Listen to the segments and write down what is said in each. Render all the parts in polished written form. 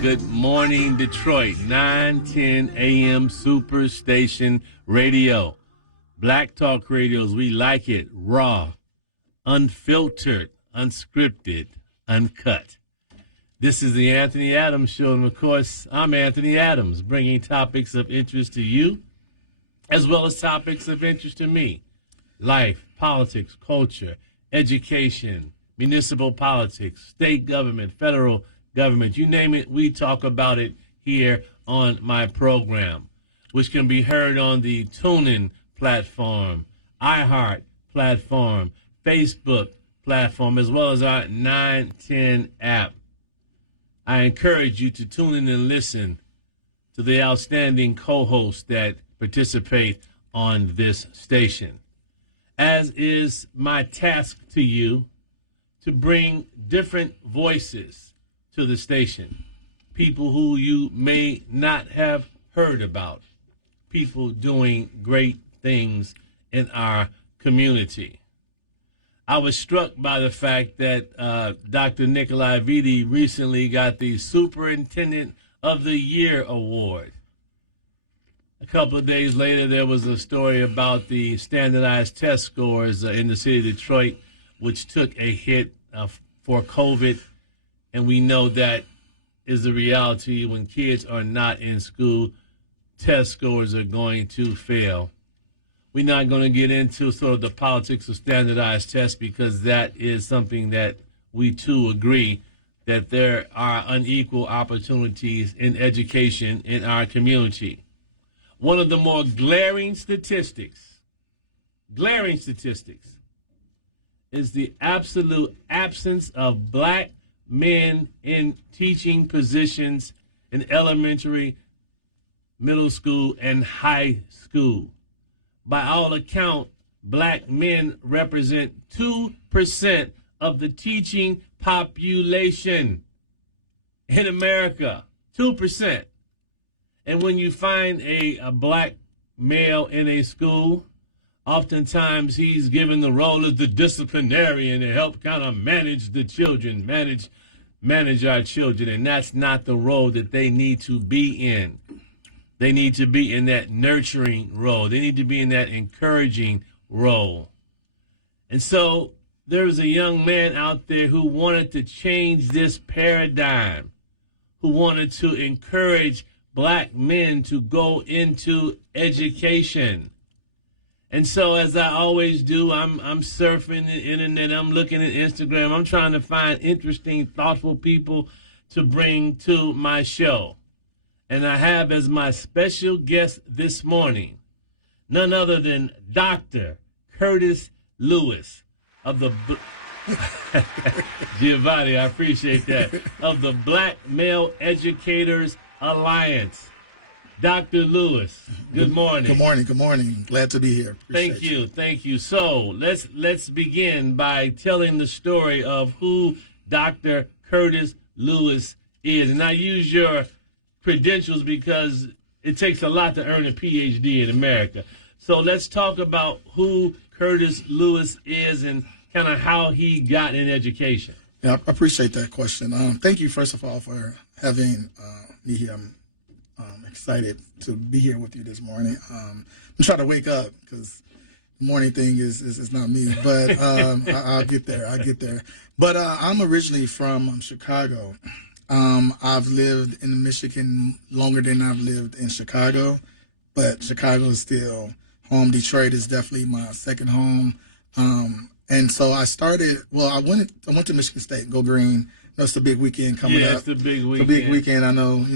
Good morning, Detroit. 9:10 a.m. Superstation Radio. Black Talk Radios, we like it. Raw, unfiltered, unscripted, uncut. This is the Anthony Adams Show, and of course, I'm Anthony Adams, bringing topics of interest to you, as well as topics of interest to me. Life, politics, culture, education, municipal politics, state government, federal government, you name it, we talk about it here on my program, which can be heard on the TuneIn platform, iHeart platform, Facebook platform, as well as our 910 app. I encourage you to tune in and listen to the outstanding co-hosts that participate on this station. As is my task to you, to bring different voices to the station, people who you may not have heard about, people doing great things in our community. I was struck by the fact that Dr. Nikolai Viti recently got the Superintendent of the Year award. A couple of days later, there was a story about the standardized test scores in the city of Detroit, which took a hit for COVID. And we know that is the reality. When kids are not in school, test scores are going to fail. We're not going to get into sort of the politics of standardized tests, because that is something that we too agree that there are unequal opportunities in education in our community. One of the more glaring statistics is the absolute absence of black men in teaching positions in elementary, middle school, and high school. By all accounts, black men represent 2% of the teaching population in America. 2%. And when you find a black male in a school, oftentimes he's given the role as the disciplinarian to help kind of manage the children, manage our children, and that's not the role that they need to be in. They need to be in that nurturing role. They need to be in that encouraging role. And so there's a young man out there who wanted to change this paradigm, who wanted to encourage black men to go into education. And so, as I always do, I'm surfing the internet, I'm looking at Instagram, I'm trying to find interesting, thoughtful people to bring to my show. And I have as my special guest this morning, none other than Dr. Curtis Lewis of the, Giovanni, I appreciate that, of the Black Male Educators Alliance. Dr. Lewis, good morning. Good morning. Glad to be here. Thank you. So let's begin by telling the story of who Dr. Curtis Lewis is. And I use your credentials because it takes a lot to earn a PhD in America. So let's talk about who Curtis Lewis is and kind of how he got in education. Yeah, I appreciate that question. Thank you, first of all, for having me here. I'm excited to be here with you this morning. I'm trying to wake up because the morning thing is not me, but I'll get there. But I'm originally from Chicago. I've lived in Michigan longer than I've lived in Chicago, but Chicago is still home. Detroit is definitely my second home. And so I went to Michigan State, go green. It's the big weekend coming up. Yeah, it's the big weekend. The big weekend. I know,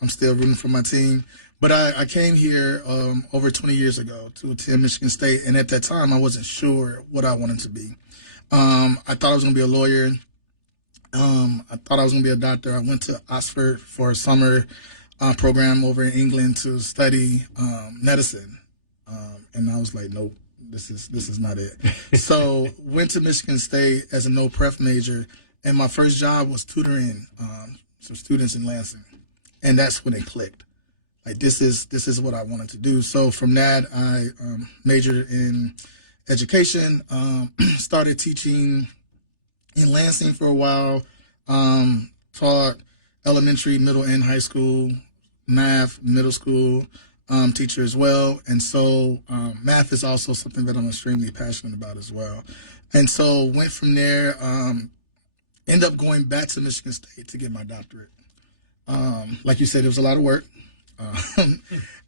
I'm still rooting for my team. But I came here over 20 years ago to attend Michigan State, and at that time, I wasn't sure what I wanted to be. I thought I was going to be a lawyer. I thought I was going to be a doctor. I went to Oxford for a summer program over in England to study medicine, and I was like, nope, this is not it. So went to Michigan State as a no-prep major. And my first job was tutoring some students in Lansing, and that's when it clicked. Like this is what I wanted to do. So from that, I majored in education. Started teaching in Lansing for a while. Taught elementary, middle, and high school, math, middle school teacher as well. And so math is also something that I'm extremely passionate about as well. And so went from there, ended up going back to Michigan State to get my doctorate. Like you said, it was a lot of work.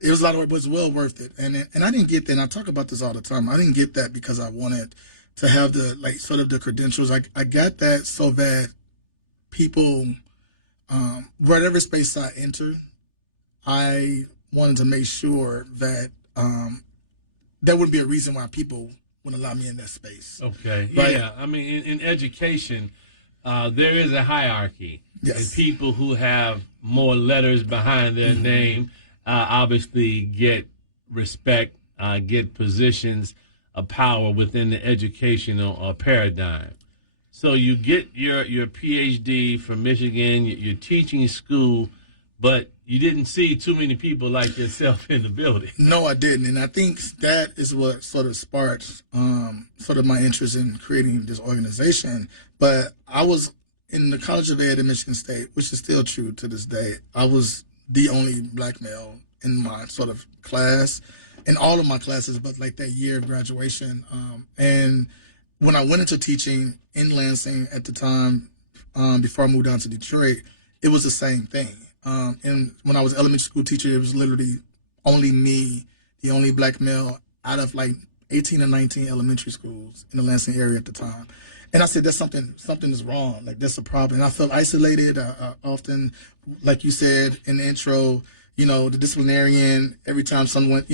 It was a lot of work, but it was well worth it. And I didn't get that, and I talk about this all the time. I didn't get that because I wanted to have the, like, sort of the credentials. I got that so that people, whatever space I enter, I wanted to make sure that there wouldn't be a reason why people wouldn't allow me in that space. Okay. Right? Yeah. I mean, in education, there is a hierarchy. Yes. And people who have more letters behind their name obviously get respect, get positions of power within the educational paradigm. So you get your PhD from Michigan, you're teaching school, but you didn't see too many people like yourself in the building. No, I didn't. And I think that is what sort of sparked sort of my interest in creating this organization. But I was in the College of Ed at Michigan State, which is still true to this day. I was the only black male in my sort of class, in all of my classes, but like that year of graduation. And when I went into teaching in Lansing at the time, before I moved down to Detroit, it was the same thing. And when I was elementary school teacher, it was literally only me, the only black male out of like 18 or 19 elementary schools in the Lansing area at the time. And I said, something is wrong. Like, that's a problem. And I felt isolated. I often, like you said in the intro, the disciplinarian, every time someone,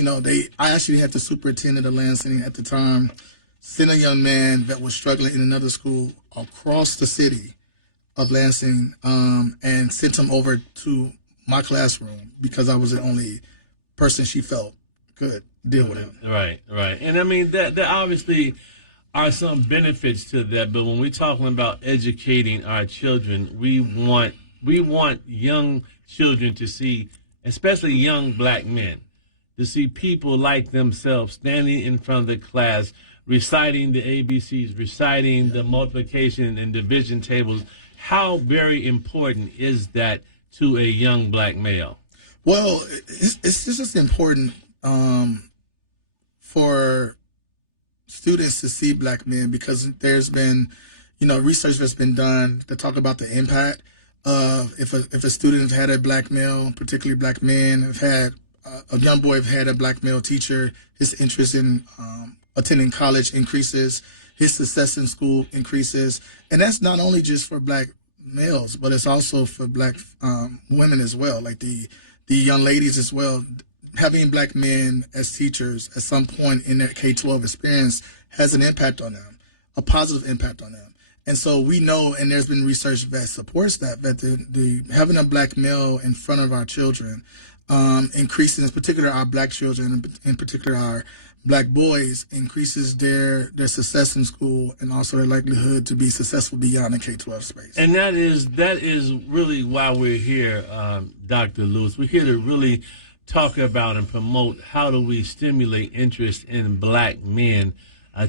I actually had the superintendent of Lansing at the time send a young man that was struggling in another school across the city of Lansing and sent him over to my classroom because I was the only person she felt could deal with him. Right. And I mean, that obviously are some benefits to that, but when we're talking about educating our children, we want young children to see, especially young black men, to see people like themselves standing in front of the class, reciting the ABCs, reciting the multiplication and division tables. How very important is that to a young black male? Well, it's just important for students to see black men, because there's been, research that's been done to talk about the impact of if a student has had a black male, particularly black men, have had a young boy have had a black male teacher, his interest in attending college increases, his success in school increases. And that's not only just for black males, but it's also for black women as well, like the young ladies as well. Having black men as teachers at some point in their K-12 experience has an impact on them, a positive impact on them. And so we know, and there's been research that supports that the having a black male in front of our children increases, in particular our black children, in particular our black boys, increases their success in school and also their likelihood to be successful beyond the K-12 space. And that is really why we're here, Dr. Lewis. We're here to really talk about and promote how do we stimulate interest in black men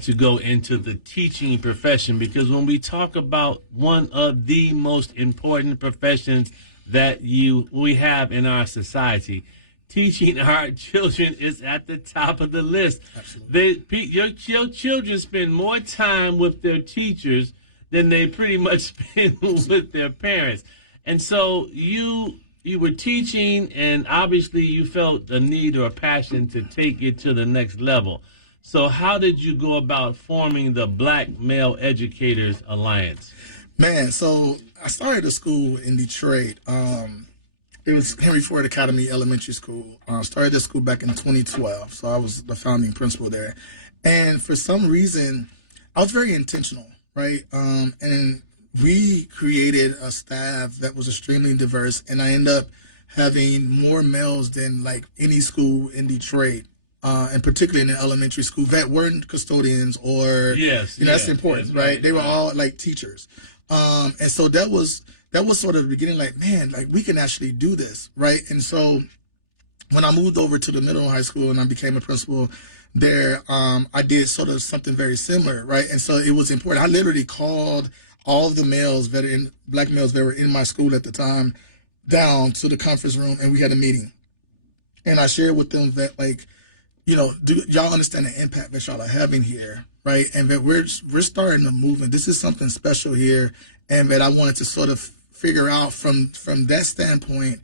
to go into the teaching profession, because when we talk about one of the most important professions that we have in our society, teaching our children is at the top of the list. Absolutely. Your children spend more time with their teachers than they pretty much spend with their parents. And so you were teaching, and obviously you felt a need or a passion to take it to the next level. So how did you go about forming the Black Male Educators Alliance? Man, so I started a school in Detroit. It was Henry Ford Academy Elementary School. I started this school back in 2012, so I was the founding principal there. And for some reason, I was very intentional, right? And we created a staff that was extremely diverse, and I ended up having more males than like any school in Detroit, and particularly in the elementary school, that weren't custodians or, that's important, right? They were all like teachers. And so that was sort of the beginning, like, man, like we can actually do this, right? And so when I moved over to the middle high school and I became a principal there, I did sort of something very similar, right? And so it was important. I literally called all of the males black males that were in my school at the time, down to the conference room and we had a meeting. And I shared with them that, like, do y'all understand the impact that y'all are having here, right? And that we're starting a movement. This is something special here, and that I wanted to sort of figure out from that standpoint,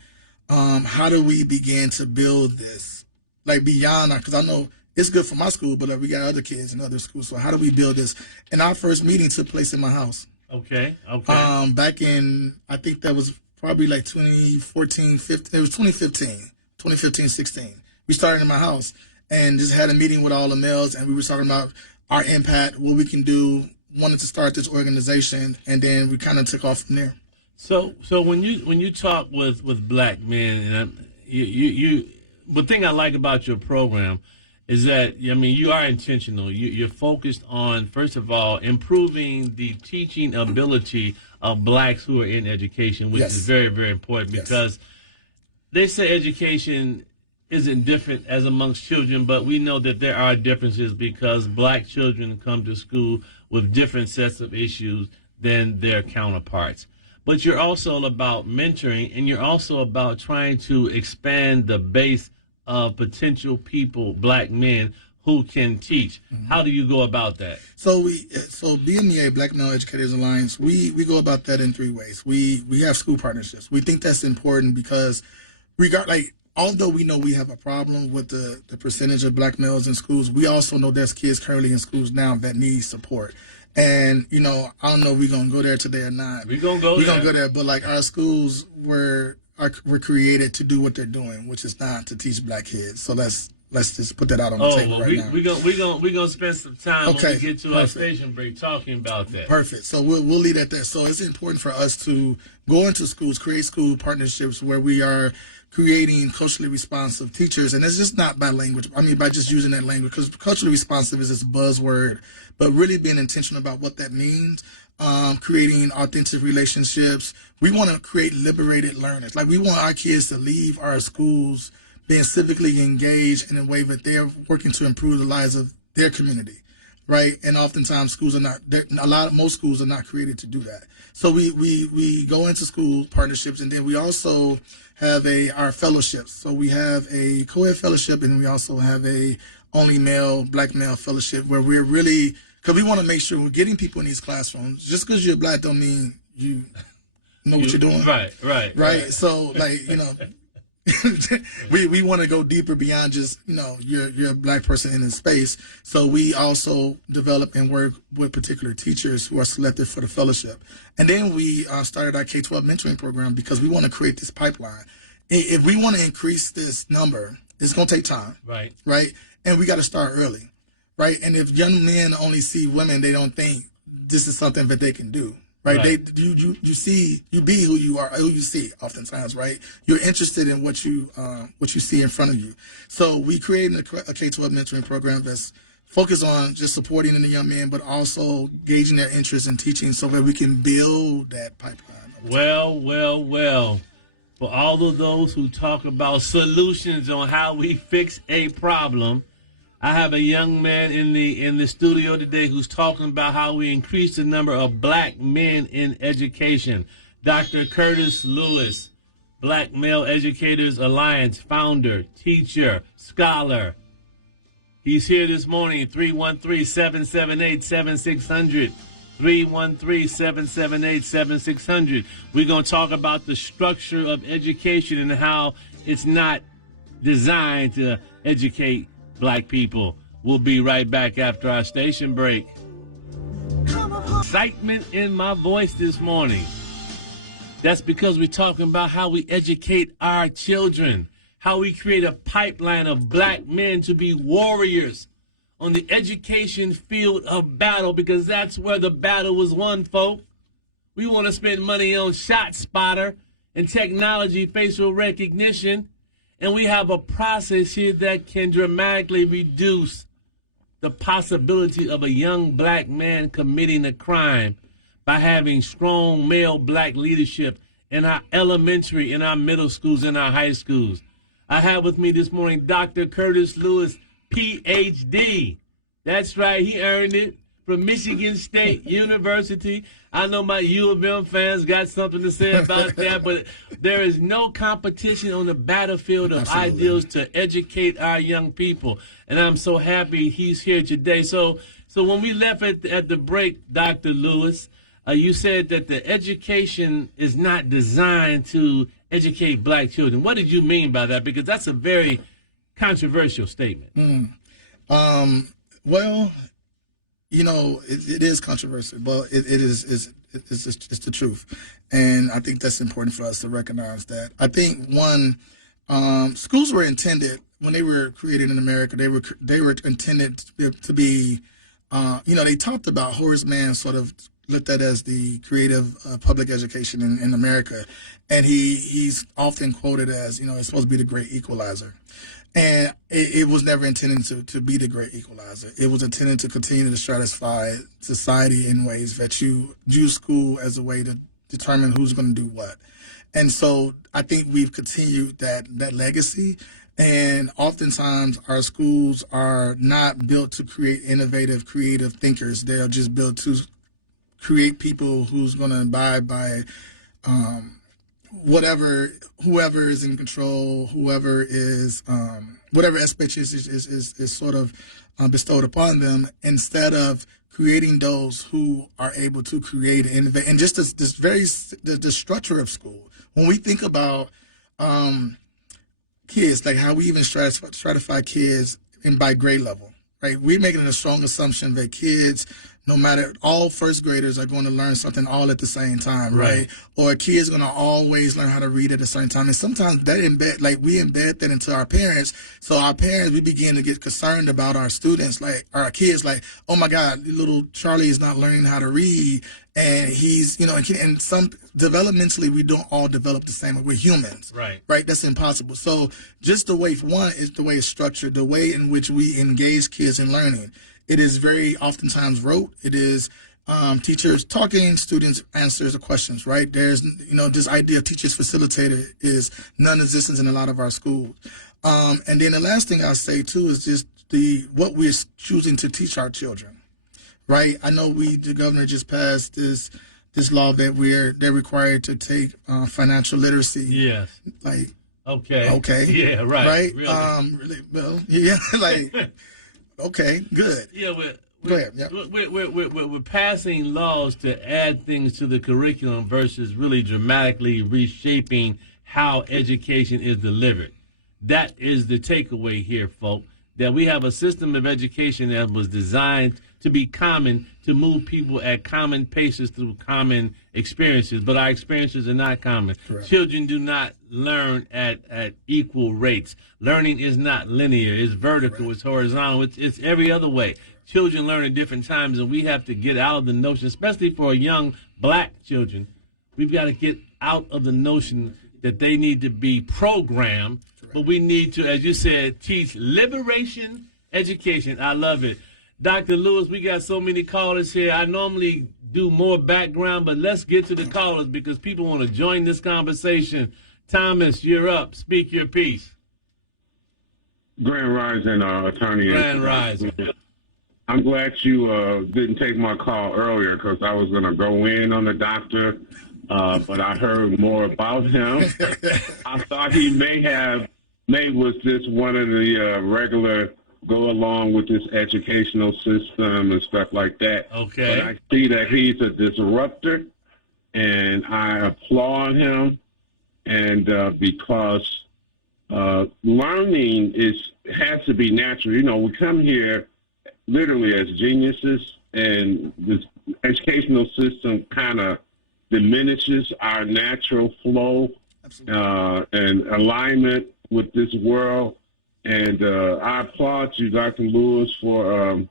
how do we begin to build this, like beyond, because I know it's good for my school, but we got other kids in other schools. So how do we build this? And our first meeting took place in my house. Okay. Back in, I think that was probably like 2014, 15. It was 2015, 16. We started in my house and just had a meeting with all the males, and we were talking about our impact, what we can do, wanted to start this organization, and then we kind of took off from there. So when you talk with black men, and the thing I like about your program is that, I mean, you are intentional. You're focused on, first of all, improving the teaching ability of blacks who are in education, which is very, very important, because they say education isn't different as amongst children, but we know that there are differences because black children come to school with different sets of issues than their counterparts. But you're also about mentoring, and you're also about trying to expand the base of potential people, black men, who can teach. Mm-hmm. How do you go about that? So BMEA, Black Male Educators Alliance, we go about that in 3 ways. We have school partnerships. We think that's important because although we know we have a problem with the percentage of black males in schools, we also know there's kids currently in schools now that need support. And, I don't know if we're going to go there today or not. We're going to go there. But like our schools were created to do what they're doing, which is not to teach black kids. So let's just put that out on the table right now. We're gonna spend some time when we get to our station break talking about that. Perfect. So we'll leave it at that. So it's important for us to go into schools, create school partnerships where we are creating culturally responsive teachers, and it's just not by language. I mean, by just using that language, because culturally responsive is this buzzword, but really being intentional about what that means. Creating authentic relationships. We want to create liberated learners. Like, we want our kids to leave our schools being civically engaged in a way that they're working to improve the lives of their community, right? And oftentimes schools are not, most schools are not created to do that. So we go into school partnerships, and then we also have our fellowships. So we have a co-ed fellowship, and we also have a only male, black male fellowship, where we're really, because we want to make sure we're getting people in these classrooms. Just because you're black don't mean you know what you're doing. Right. So, like, we want to go deeper beyond just, you're a black person in this space. So we also develop and work with particular teachers who are selected for the fellowship. And then we started our K-12 mentoring program because we want to create this pipeline. If we want to increase this number, it's going to take time. Right. And we got to start early. Right. And if young men only see women, they don't think this is something that they can do. Right. You be who you are, who you see oftentimes, right? You're interested in what you see in front of you. So we created a K-12 mentoring program that's focused on just supporting the young men, but also gauging their interest in teaching so that we can build that pipeline. Well. For all of those who talk about solutions on how we fix a problem, I have a young man in the studio today who's talking about how we increase the number of black men in education. Dr. Curtis Lewis, Black Male Educators Alliance founder, teacher, scholar. He's here this morning, 313-778-7600. 313-778-7600. We're going to talk about the structure of education and how it's not designed to educate black people. We'll be right back after our station break. Excitement in my voice this morning. That's because we're talking about how we educate our children, how we create a pipeline of black men to be warriors on the education field of battle, because that's where the battle was won, folks. We want to spend money on Shot Spotter and technology, facial recognition. And we have a process here that can dramatically reduce the possibility of a young black man committing a crime by having strong male black leadership in our elementary, in our middle schools, in our high schools. I have with me this morning Dr. Curtis Lewis, Ph.D. That's right, he earned it from Michigan State University. I know my U of M fans got something to say about that, but There is no competition on the battlefield of Absolutely. ideals to educate our young people. And I'm so happy he's here today. So when we left at the break, Dr. Lewis, you said that the education is not designed to educate black children. What did you mean by that? Because that's a very controversial statement. Well, it is controversial, but it's the truth, and I think that's important for us to recognize that. I think schools were intended when they were created in America. They were intended to be, they talked about Horace Mann sort of looked at as the creative public education in America, and he's often quoted as it's supposed to be the great equalizer. And it was never intended to be the great equalizer. It was intended to continue to stratify society in ways that you use school as a way to determine who's going to do what. And so I think we've continued that legacy. And oftentimes our schools are not built to create innovative, creative thinkers. They're just built to create people who's going to abide by whoever is in control, whoever is whatever aspect is sort of bestowed upon them, instead of creating those who are able to create and innovate. And just the structure of school. When we think about kids, like how we even stratify kids by grade level, right? We're making a strong assumption that kids, no matter, all first graders are going to learn something all at the same time, right? Or a kid's going to always learn how to read at a certain time. And sometimes we embed that into our parents. So our parents, we begin to get concerned about our students, like our kids, like, oh my God, little Charlie is not learning how to read. And he's, and some developmentally, we don't all develop the same way. We're humans, right? That's impossible. So just the way, one is the way it's structured, the way in which we engage kids in learning. It is very oftentimes rote. It is teachers talking, students answers the questions, right? There's, this idea of teachers facilitator is non-existent in a lot of our schools. And then the last thing I'll say too is just what we're choosing to teach our children, right? I know the governor just passed this law that they're required to take financial literacy. Yes. Like, okay. Yeah, right. Right? Really, well, yeah, like, okay, good. Yeah, Go ahead. Yeah. We're passing laws to add things to the curriculum versus really dramatically reshaping how education is delivered. That is the takeaway here, folks, that we have a system of education that was designed to be common, to move people at common paces through common experiences. But our experiences are not common. Correct. Children do not learn at equal rates. Learning is not linear. It's vertical. Correct. It's horizontal. It's every other way. Children learn at different times, and we have to get out of the notion, especially for young black children, we've got to get out of the notion that they need to be programmed. Correct. But we need to, as you said, teach liberation education. I love it. Dr. Lewis, we got so many callers here. I normally do more background, but let's get to the callers because people want to join this conversation. Thomas, you're up. Speak your piece. Grand Rising, attorney. Grand Rising. I'm glad you didn't take my call earlier because I was going to go in on the doctor, but I heard more about him. I thought he was just one of the regular go along with this educational system and stuff like that. Okay. But I see that he's a disruptor, and I applaud him. And because learning has to be natural. We come here literally as geniuses, and this educational system kind of diminishes our natural flow and alignment with this world. And I applaud you, Dr. Lewis, for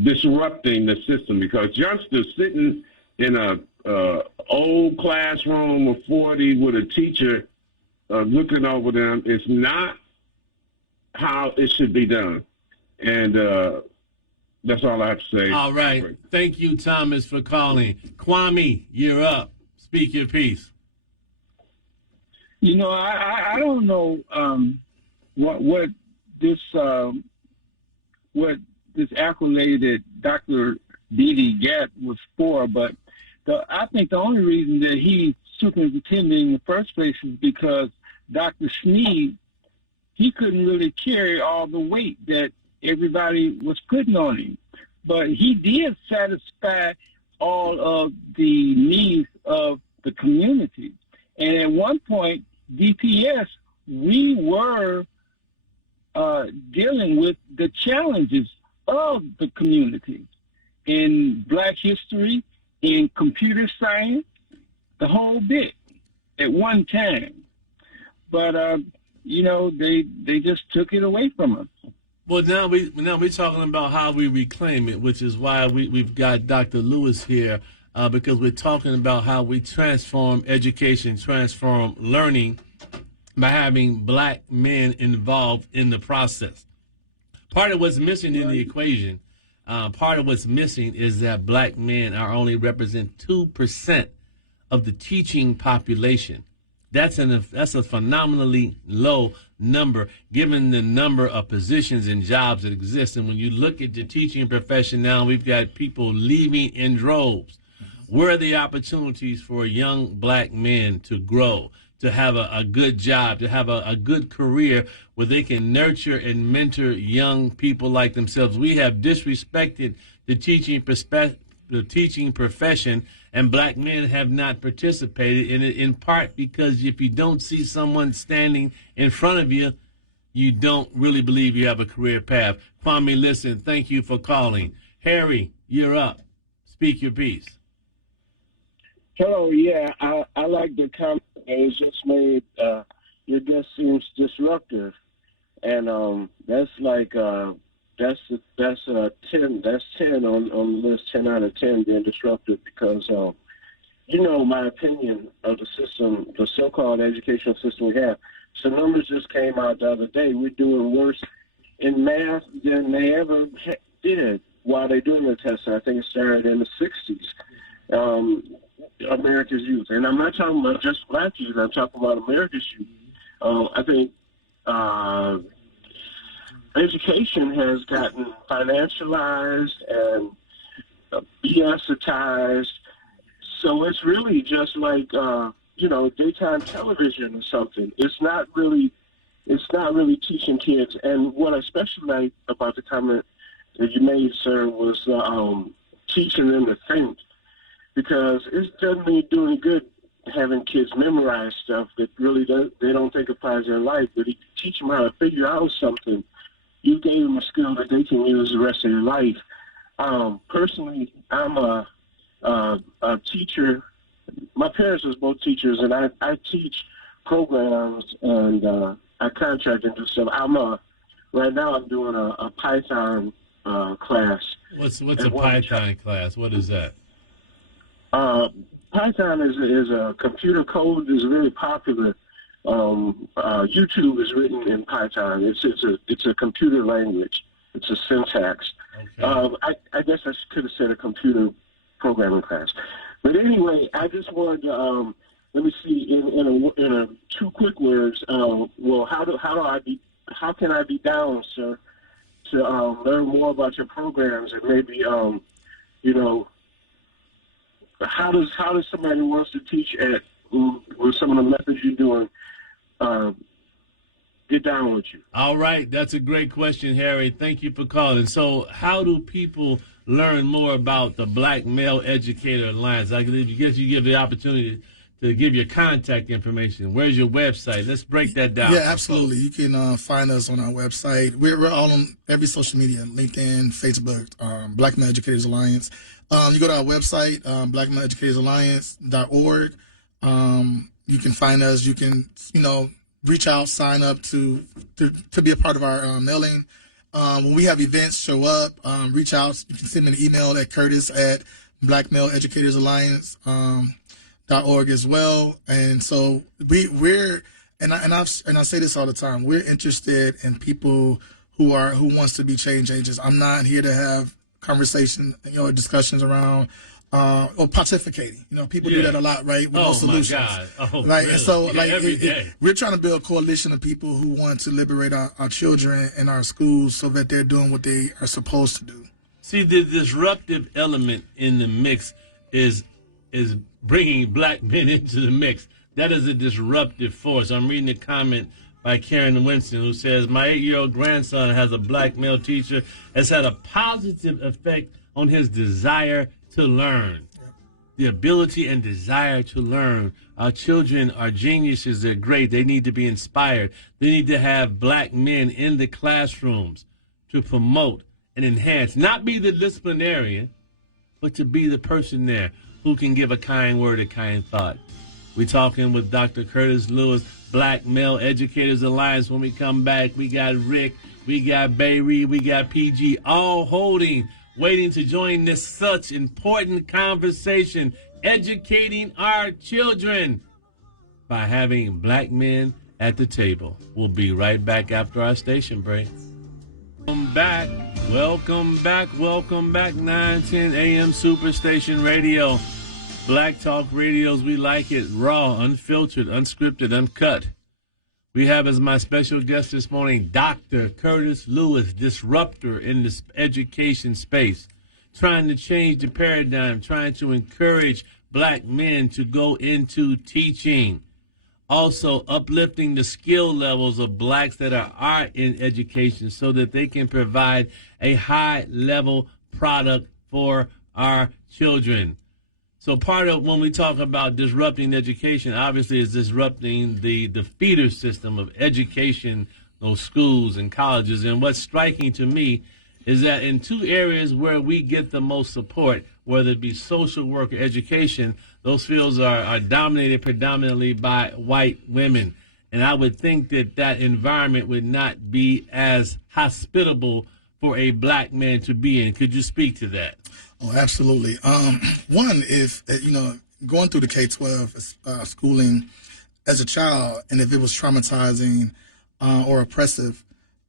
disrupting the system, because youngsters sitting in a old classroom of 40 with a teacher looking over them is not how it should be done. And that's all I have to say. All right. Thank you, Thomas, for calling. Kwame, you're up. Speak your piece. I don't know what this accolade that Dr. Dede Gatt was for, but I think the only reason that he's superintendent in the first place is because Dr. Sneed, he couldn't really carry all the weight that everybody was putting on him. But he did satisfy all of the needs of the community. And at one point, DPS, we were dealing with the challenges of the community in Black history, in computer science, the whole bit at one time. But, they just took it away from us. Well, now we're talking about how we reclaim it, which is why we've got Dr. Lewis here, because we're talking about how we transform education, transform learning by having Black men involved in the process. Part of what's missing in the equation, part of what's missing is that Black men are only represent 2% of the teaching population. That's a phenomenally low number given the number of positions and jobs that exist. And when you look at the teaching profession now, we've got people leaving in droves. Where are the opportunities for young Black men to grow, to have a good job, to have a good career where they can nurture and mentor young people like themselves? We have disrespected the teaching profession, and Black men have not participated in it, in part because if you don't see someone standing in front of you, you don't really believe you have a career path. Kwame, listen, thank you for calling. Harry, you're up. Speak your piece. Hello, yeah, I like the comment that was just made. Your guest seems disruptive, and that's like that's 10. That's 10 on the list. 10 out of 10 being disruptive because my opinion of the system, the so-called educational system we have. So numbers just came out the other day. We're doing worse in math than they ever did while they're doing the test. I think it started in the 60s. America's youth, and I'm not talking about just Black youth. I'm talking about America's youth. I think education has gotten financialized and BSitized, so it's really just like daytime television or something. It's not really teaching kids. And what I especially like about the comment that you made, sir, was teaching them to think. Because it doesn't mean doing good having kids memorize stuff that really they don't think applies in their life. But if you teach them how to figure out something, you gave them a skill that they can use the rest of their life. Personally, I'm a teacher. My parents was both teachers, and I teach programs and I contract and do stuff. Right now I'm doing a Python class. What's a Python class? What is that? Python is a computer code is very popular. YouTube is written in Python. It's a computer language. It's a syntax. Okay. I guess I could have said a computer programming class, but anyway, I just wanted to let me see in a two quick words. Well, how can I be down, sir, to learn more about your programs and maybe How does somebody who wants to teach with some of the methods you're doing get down with you? All right, that's a great question, Harry. Thank you for calling. So, how do people learn more about the Black Male Educator Alliance? I guess you give the opportunity to give your contact information. Where's your website? Let's break that down. Yeah, absolutely. You can find us on our website. We're all on every social media: LinkedIn, Facebook, Black Male Educators Alliance. You go to our website, blackmaleeducatorsalliance.org. You can find us. You can, reach out, sign up to be a part of our mailing. When we have events, show up, reach out. You can send me an email at curtis@blackmaleeducatorsalliance.org as well. And so we're I say this all the time. We're interested in people who wants to be change agents. I'm not here to have conversation, discussions around or pontificating. People do that a lot, right? With no solutions. My God. Oh, like, really? and so, we're trying to build a coalition of people who want to liberate our children in our schools so that they're doing what they are supposed to do. See, the disruptive element in the mix is is bringing black men into the mix. That is a disruptive force. I'm reading a comment by Karen Winston, who says, my 8-year-old grandson has a black male teacher, has had a positive effect on his desire to learn. The ability and desire to learn. Our children are geniuses. They're great. They need to be inspired. They need to have black men in the classrooms to promote and enhance, not be the disciplinarian, but to be the person there who can give a kind word, a kind thought. We're talking with Dr. Curtis Lewis, Black Male Educators Alliance. When we come back, we got Rick, we got Bay Reed, we got PG, all waiting to join this such important conversation, educating our children by having black men at the table. We'll be right back after our station break. Welcome back, 910 AM Superstation Radio. Black Talk Radios, we like it, raw, unfiltered, unscripted, uncut. We have as my special guest this morning, Dr. Curtis Lewis, disruptor in this education space, trying to change the paradigm, trying to encourage black men to go into teaching. Also uplifting the skill levels of blacks that are in education so that they can provide a high-level product for our children. So part of when we talk about disrupting education, obviously is disrupting the feeder system of education, those schools and colleges. And what's striking to me is that in two areas where we get the most support, whether it be social work or education, those fields are dominated predominantly by white women. And I would think that that environment would not be as hospitable for a black man to be in. Could you speak to that? Oh, absolutely. One is, going through the K-12 schooling as a child, and if it was traumatizing or oppressive,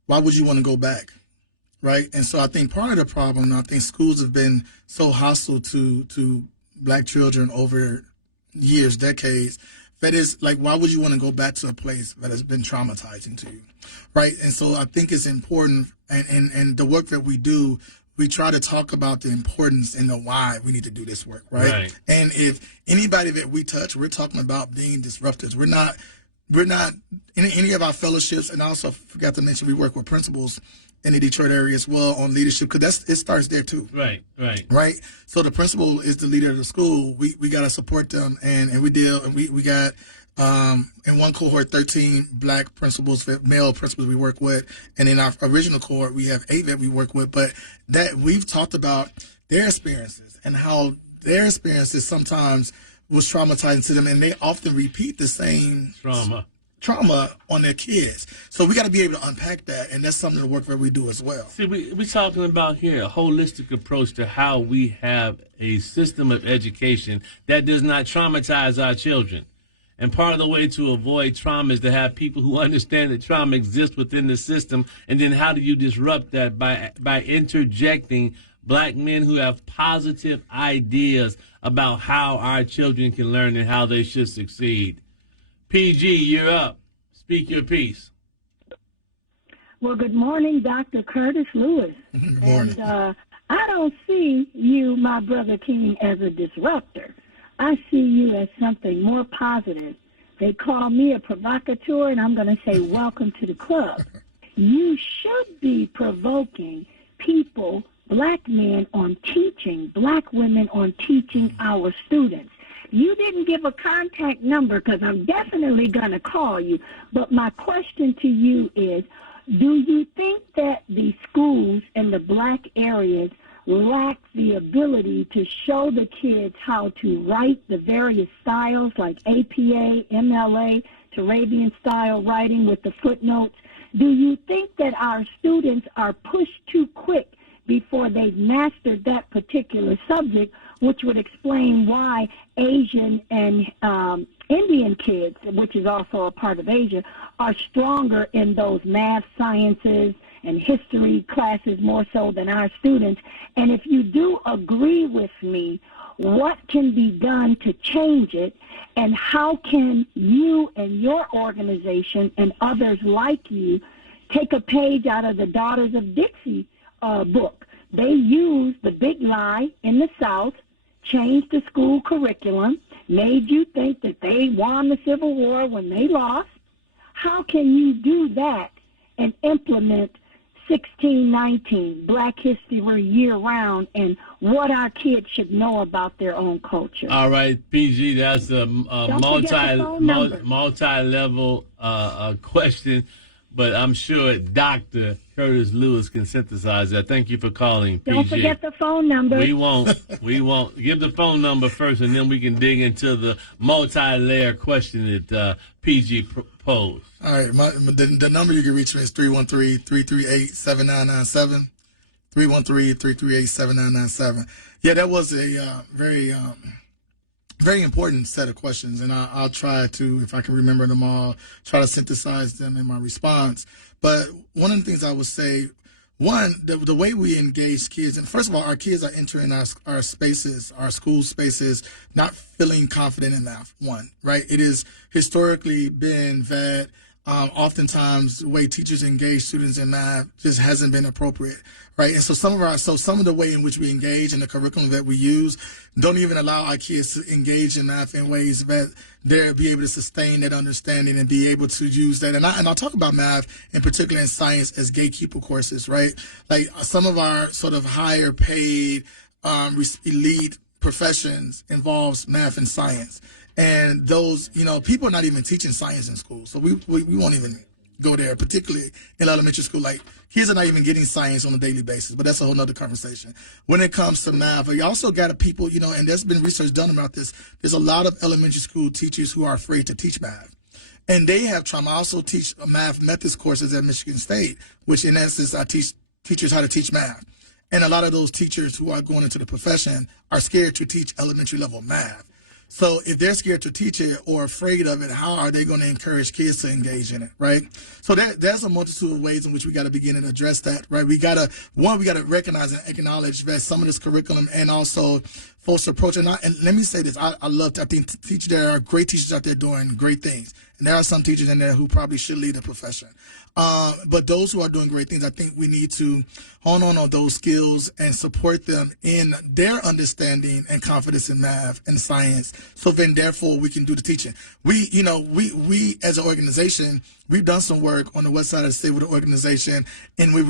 why would you want to go back, right? And so I think part of the problem, I think schools have been so hostile to black children over years, decades, that is like, why would you want to go back to a place that has been traumatizing to you, right? And so I think it's important, and the work that we do, we try to talk about the importance and the why we need to do this work, right? And if anybody that we touch, we're talking about being disruptors. We're not in any of our fellowships, and I also forgot to mention we work with principals in the Detroit area as well on leadership, because it starts there too. Right. So the principal is the leader of the school. We got to support them, and we got in one cohort 13 black principals, male principals we work with, and in our original cohort we have 8 that we work with. But that we've talked about their experiences and how their experiences sometimes was traumatizing to them, and they often repeat the same trauma on their kids. So we got to be able to unpack that, and that's something the work that we do as well. See, we're talking about here a holistic approach to how we have a system of education that does not traumatize our children. And part of the way to avoid trauma is to have people who understand that trauma exists within the system, and then how do you disrupt that by interjecting black men who have positive ideas about how our children can learn and how they should succeed. PG, you're up. Speak your piece. Well, good morning, Dr. Curtis Lewis. Good morning. And I don't see you, my brother King, as a disruptor. I see you as something more positive. They call me a provocateur, and I'm going to say welcome to the club. You should be provoking people, black men, on teaching, black women on teaching our students. You didn't give a contact number because I'm definitely going to call you. But my question to you is, do you think that the schools in the black areas lack the ability to show the kids how to write the various styles like APA, MLA, Turabian style writing with the footnotes? Do you think that our students are pushed too quick before they've mastered that particular subject, which would explain why Asian and Indian kids, which is also a part of Asia, are stronger in those math, sciences, and history classes more so than our students? And if you do agree with me, what can be done to change it, and how can you and your organization and others like you take a page out of the Daughters of Dixie book? They use the big lie in the South changed the school curriculum, made you think that they won the Civil War when they lost. How can you do that and implement 1619, Black History year-round, and what our kids should know about their own culture? All right, PG, that's a multi-level question, but I'm sure Dr. Curtis Lewis can synthesize that. Thank you for calling, PG. Don't forget the phone number. We won't. Give the phone number first, and then we can dig into the multi-layer question that PG posed. All right, the number you can reach me is 313-338-7997. 313-338-7997. Yeah, that was a very important set of questions, and I'll try to, if I can remember them all, try to synthesize them in my response. But one of the things I would say, one, the way we engage kids, and first of all, our kids are entering our spaces, our school spaces, not feeling confident in math, one, right? It is historically been that oftentimes the way teachers engage students in math just hasn't been appropriate, right? And so some of the way in which we engage and the curriculum that we use don't even allow our kids to engage in math in ways that they'll be able to sustain that understanding and be able to use that. And I'll talk about math, in particular in science, as gatekeeper courses, right? Like some of our sort of higher paid elite professions involves math and science. And those, people are not even teaching science in school. So we won't even go there, particularly in elementary school. Like, kids are not even getting science on a daily basis, but that's a whole nother conversation. When it comes to math, you also got people, and there's been research done about this. There's a lot of elementary school teachers who are afraid to teach math. And they have trauma. I also teach math methods courses at Michigan State, which in essence, I teach teachers how to teach math. And a lot of those teachers who are going into the profession are scared to teach elementary level math. So if they're scared to teach it or afraid of it, how are they going to encourage kids to engage in it, right? So there's a multitude of ways in which we got to begin and address that, right? We got to recognize and acknowledge that some of this curriculum and also folks approach it. And let me say this, I think there are great teachers out there doing great things. And there are some teachers in there who probably should lead the profession. But those who are doing great things, I think we need to hone on those skills and support them in their understanding and confidence in math and science. So then, therefore, we can do the teaching. We as an organization, we've done some work on the west side of the state with the organization, and we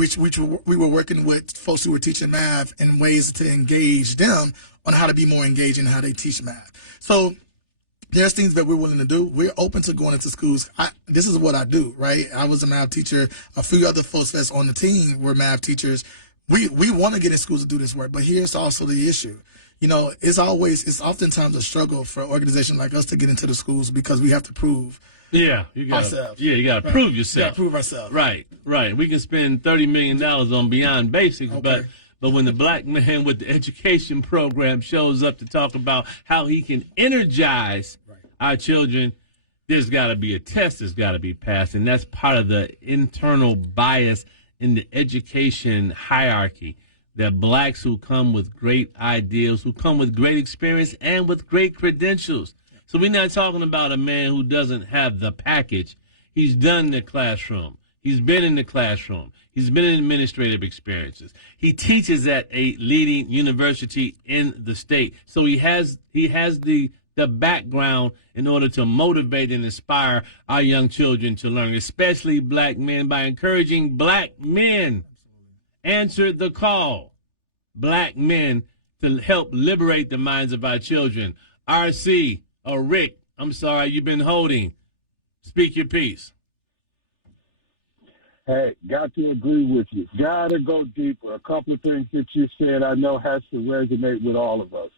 were working with folks who were teaching math and ways to engage them on how to be more engaged in how they teach math. So there's things that we're willing to do. We're open to going into schools. This is what I do, right? I was a math teacher. A few other folks that's on the team were math teachers. We want to get in schools to do this work, but here's also the issue. It's oftentimes a struggle for an organization like us to get into the schools because we have to prove ourselves. Yeah, you got to prove yourself. You got to prove ourselves. Right. We can spend $30 million on Beyond Basics, okay. But when the black man with the education program shows up to talk about how he can energize our children, there's got to be a test that's got to be passed. And that's part of the internal bias in the education hierarchy, that blacks who come with great ideals, who come with great experience and with great credentials. So we're not talking about a man who doesn't have the package. He's done the classroom. He's been in the classroom. He's been in administrative experiences. He teaches at a leading university in the state. So he has the background in order to motivate and inspire our young children to learn, especially black men, by encouraging black men. Answer the call. Black men to help liberate the minds of our children. RC or Rick, I'm sorry, you've been holding. Speak your piece. Hey, got to agree with you. Got to go deeper. A couple of things that you said I know has to resonate with all of us.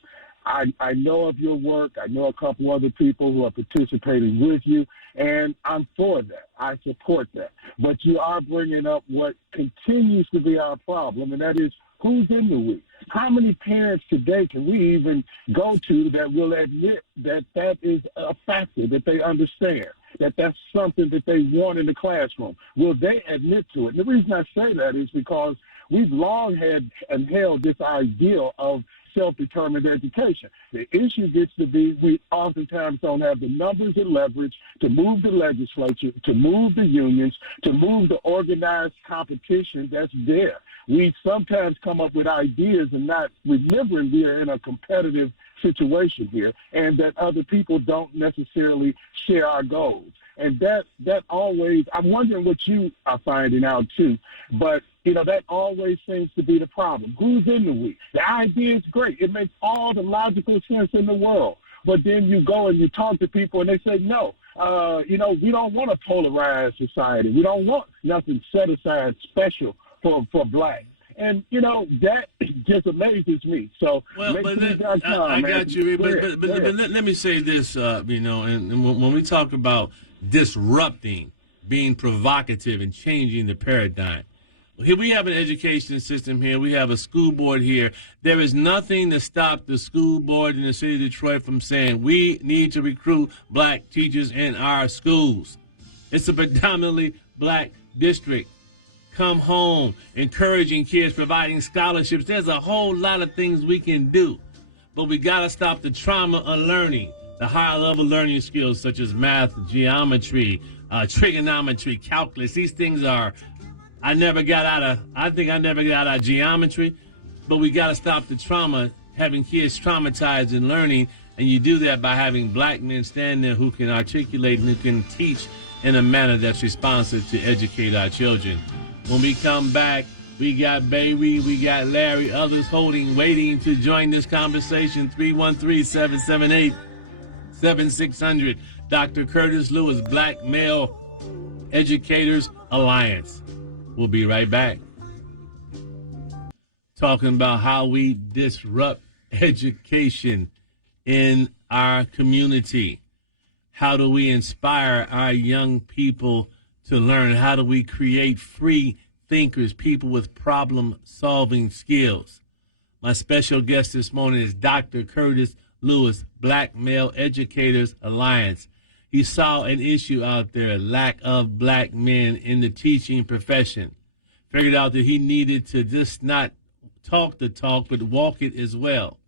I know of your work. I know a couple other people who are participating with you, and I'm for that. I support that. But you are bringing up what continues to be our problem, and that is who's in the we. How many parents today can we even go to that will admit that that is a factor, that they understand, that that's something that they want in the classroom? Will they admit to it? And the reason I say that is because we've long had and held this ideal of self-determined education. The issue gets to be we oftentimes don't have the numbers and leverage to move the legislature, to move the unions, to move the organized competition that's there. We sometimes come up with ideas and not remembering we are in a competitive situation here and that other people don't necessarily share our goals. And that always, I'm wondering what you are finding out too, but that always seems to be the problem. Who's in the we? The idea is great. It makes all the logical sense in the world. But then you go and you talk to people and they say, no, we don't want a polarized society. We don't want nothing set aside special for blacks. And, that just amazes me. So, well, but I got you. But let me say this, and when we talk about disrupting, being provocative, and changing the paradigm, here we have an education system here. We have a school board here. There is nothing to stop the school board in the city of Detroit from saying we need to recruit black teachers in our schools. It's a predominantly black district. Come home, encouraging kids, providing scholarships. There's a whole lot of things we can do, but we got to stop the trauma of learning, the higher level learning skills such as math, geometry, trigonometry, calculus. These things are, I think I never got out of geometry, but we got to stop the trauma, having kids traumatized in learning, and you do that by having black men stand there who can articulate and who can teach in a manner that's responsive to educate our children. When we come back, we got Baby, we got Larry, others waiting to join this conversation. 313-778-7600. Dr. Curtis Lewis, Black Male Educators Alliance. We'll be right back. Talking about how we disrupt education in our community. How do we inspire our young people to learn? How do we create free thinkers, people with problem-solving skills? My special guest this morning is Dr. Curtis Lewis, Black Male Educators Alliance. He saw an issue out there, lack of black men in the teaching profession. Figured out that he needed to just not talk the talk, but walk it as well.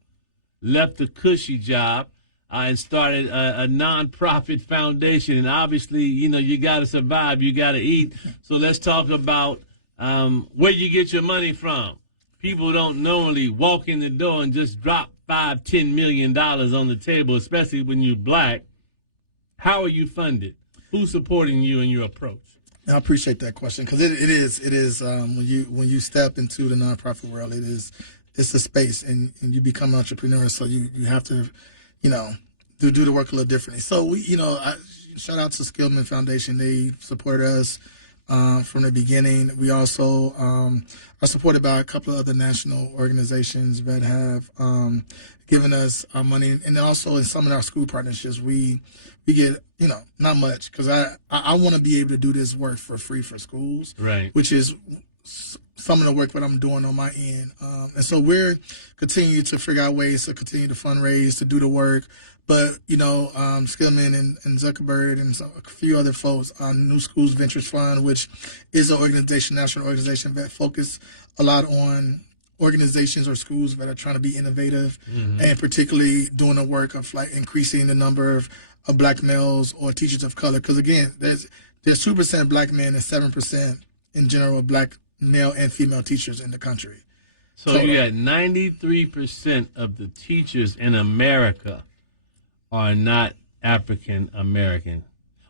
Left the cushy job and started a nonprofit foundation. And obviously, you got to survive, you got to eat. So let's talk about where you get your money from. People don't normally walk in the door and just drop $5-10 million on the table, especially when you're black. How are you funded? Who's supporting you in your approach? I appreciate that question because it is when you step into the nonprofit world, it's a space and you become an entrepreneur. So you have to, do the work a little differently. So I shout out to Skillman Foundation. They support us from the beginning. We also are supported by a couple of other national organizations that have given us money, and then also in some of our school partnerships, we get not much because I want to be able to do this work for free for schools, right? Which is some of the work that I'm doing on my end, and so we're continuing to figure out ways to continue to fundraise, to do the work. But, Skillman and Zuckerberg and a few other folks on New Schools Ventures Fund, which is an organization, national organization that focus a lot on organizations or schools that are trying to be innovative, and particularly doing the work of like increasing the number of black males or teachers of color. Because again, there's 2% black men and 7% in general black male and female teachers in the country. So you got 93% of the teachers in America are not African American.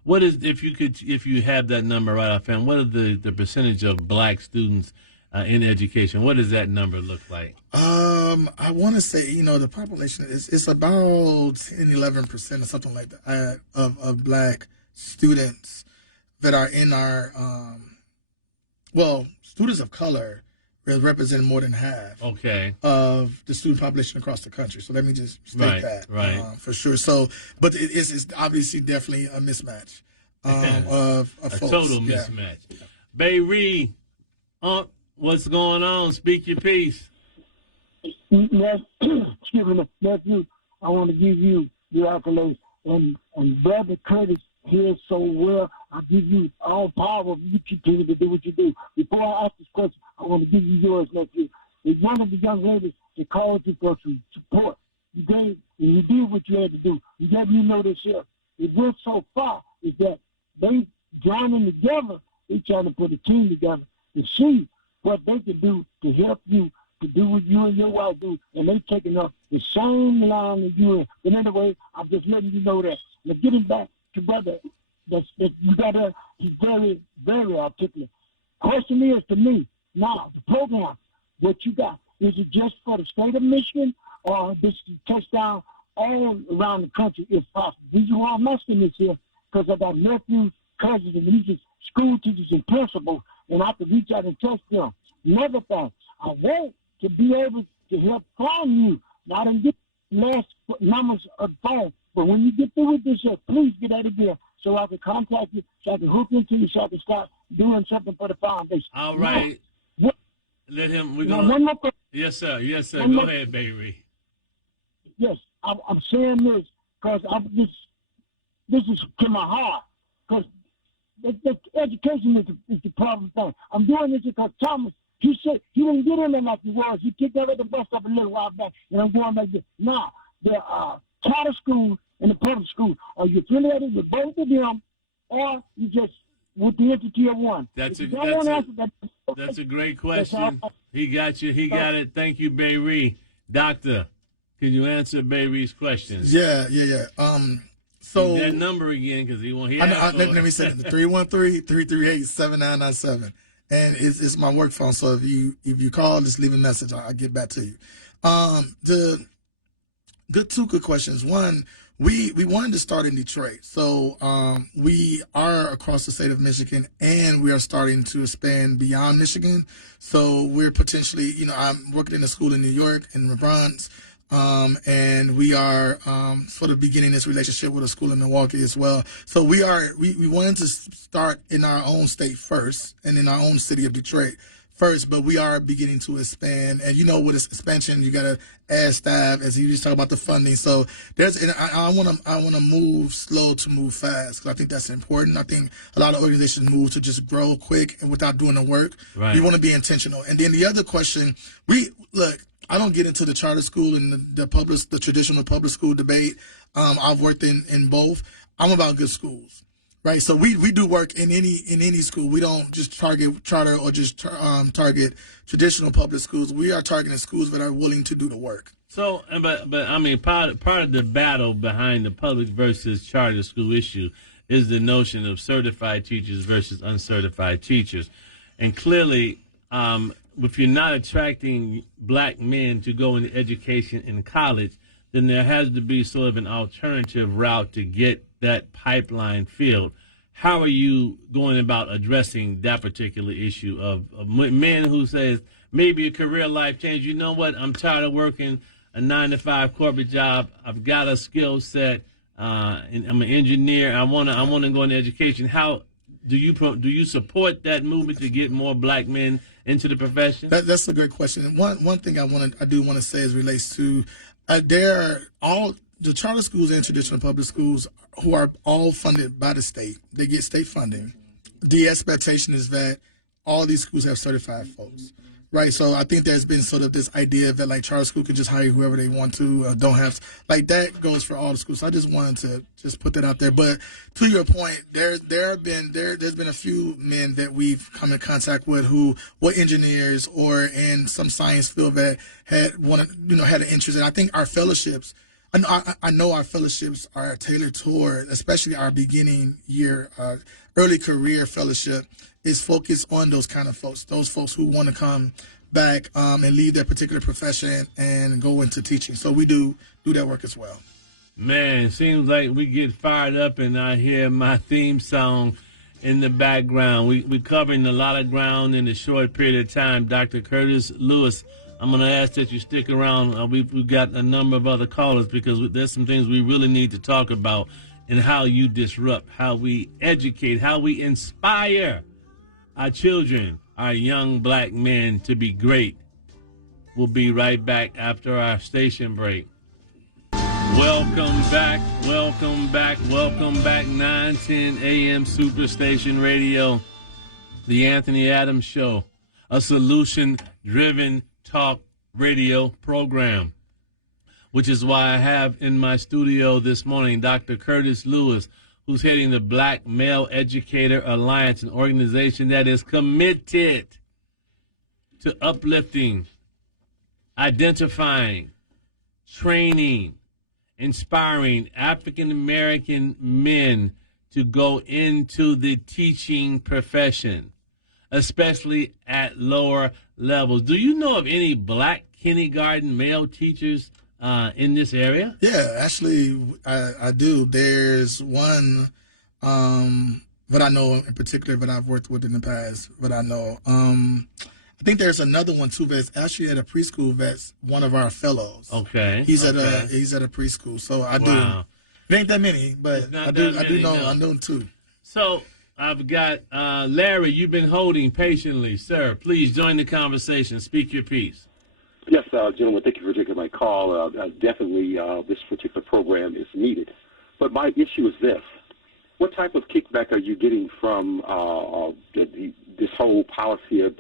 What is, if you have that number right offhand, what is the percentage of black students in education? What does that number look like? I want to say, the population it's about 10-11% or something like that of black students that are in our students of color represent more than half of the student population across the country. So let me just state that for sure. So, but it's obviously definitely a mismatch of folks. A total mismatch. Bayree, what's going on? Speak your piece. Nephew, I want to give you your accolades. And Brother Curtis here so well. I give you all power. You continue to do what you do. Before I ask this question, I want to give you yours, nephew. It's one of the young ladies that called you for some support. You did what you had to do. You let me know this here. It went so far is that they joining together, they trying to put a team together to see what they can do to help you to do what you and your wife do, and they taking up the same line as you in. But anyway, I'm just letting you know that. Now getting back to brother, he's very, very articulate. Question is to me, now, the program, what you got, is it just for the state of Michigan, or this is touch down all around the country if possible? This is why I'm asking this here, because I got nephews, cousins, and nieces, school teachers, and principals, and I can reach out and touch them. Another thing, I want to be able to help find you. Now, I didn't get last numbers of phone, but when you get through with this, please get that again so I can contact you, so I can hook into you, so I can start doing something for the foundation. All right. Now, let him. Yes, sir. Yes, sir. Go ahead, baby. Yes, I'm saying this because this is to my heart, because the education is the problem thing. I'm doing this because Thomas, he said he didn't get in there like he was. He kicked out at the bus stop a little while back, and I'm going like this. Now, there are charter schools and the public schools. Are you affiliated with both of them, or you just with the entity of one? That's a great question. He got you. He got it. Thank you, Bayre. Doctor, can you answer Bayre's questions? Yeah. So that number again, because he won't hear. Let me say it: 313-338-7997, and it's my work phone. So if you call, just leave a message. I'll get back to you. Two good questions. One, we wanted to start in Detroit, so we are across the state of Michigan, and we are starting to expand beyond Michigan. So we're potentially, I'm working in a school in New York in the Bronx. And we are sort of beginning this relationship with a school in Milwaukee as well. So we wanted to start in our own state first and in our own city of Detroit first, but we are beginning to expand. And with this expansion, you got to add staff, as you just talk about the funding. So I want to move slow to move fast, because I think that's important. I think a lot of organizations move to just grow quick and without doing the work. Right. We want to be intentional. And then the other question, I don't get into the charter school and the traditional public school debate. I've worked in both. I'm about good schools, right? So we do work in any school. We don't just target charter or just target traditional public schools. We are targeting schools that are willing to do the work. So, but I mean, part of the battle behind the public versus charter school issue is the notion of certified teachers versus uncertified teachers, and clearly, if you're not attracting black men to go into education in college, then there has to be sort of an alternative route to get that pipeline filled. How are you going about addressing that particular issue of men who says maybe a career life change? You know what? I'm tired of working a 9-to-5 corporate job. I've got a skill set. And I'm an engineer. I want to go into education. How do you support that movement to get more black men into the profession? That's a great question. One thing I do want to say is relates to all the charter schools and traditional public schools who are all funded by the state. They get state funding. The expectation is that all these schools have certified folks, right? So I think there's been sort of this idea that charter school can just hire whoever they want to, don't have that goes for all the schools. So I just wanted to just put that out there. But to your point, there's been a few men that we've come in contact with who were engineers or in some science field that had an interest. And I think our fellowships, I know our fellowships are tailored toward, especially our beginning year, early career fellowship is focused on those kind of folks, those folks who want to come back and leave their particular profession and go into teaching. So we do that work as well. Man, it seems like we get fired up and I hear my theme song in the background. We're covering a lot of ground in a short period of time. Dr. Curtis Lewis, I'm going to ask that you stick around. We've got a number of other callers because there's some things we really need to talk about and how you disrupt, how we educate, how we inspire our children, our young black men to be great. We'll be right back after our station break. Welcome back, 9:10 a.m. Superstation Radio, the Anthony Adams Show, a solution-driven Talk Radio program, which is why I have in my studio this morning Dr. Curtis Lewis, who's heading the Black Male Educator Alliance, an organization that is committed to uplifting, identifying, training, inspiring African American men to go into the teaching profession, especially at lower levels. Do you know of any black kindergarten male teachers in this area? Yeah, actually, I do. There's one that I know in particular that I've worked with in the past, but I know. I think there's another one too that's actually at a preschool that's one of our fellows. Okay. He's at a preschool. So I do. It ain't that many, but I do know too. So I've got Larry, you've been holding patiently. Sir, please join the conversation. Speak your piece. Yes, gentlemen, thank you for taking my call. Definitely this particular program is needed. But my issue is this. What type of kickback are you getting from this whole policy of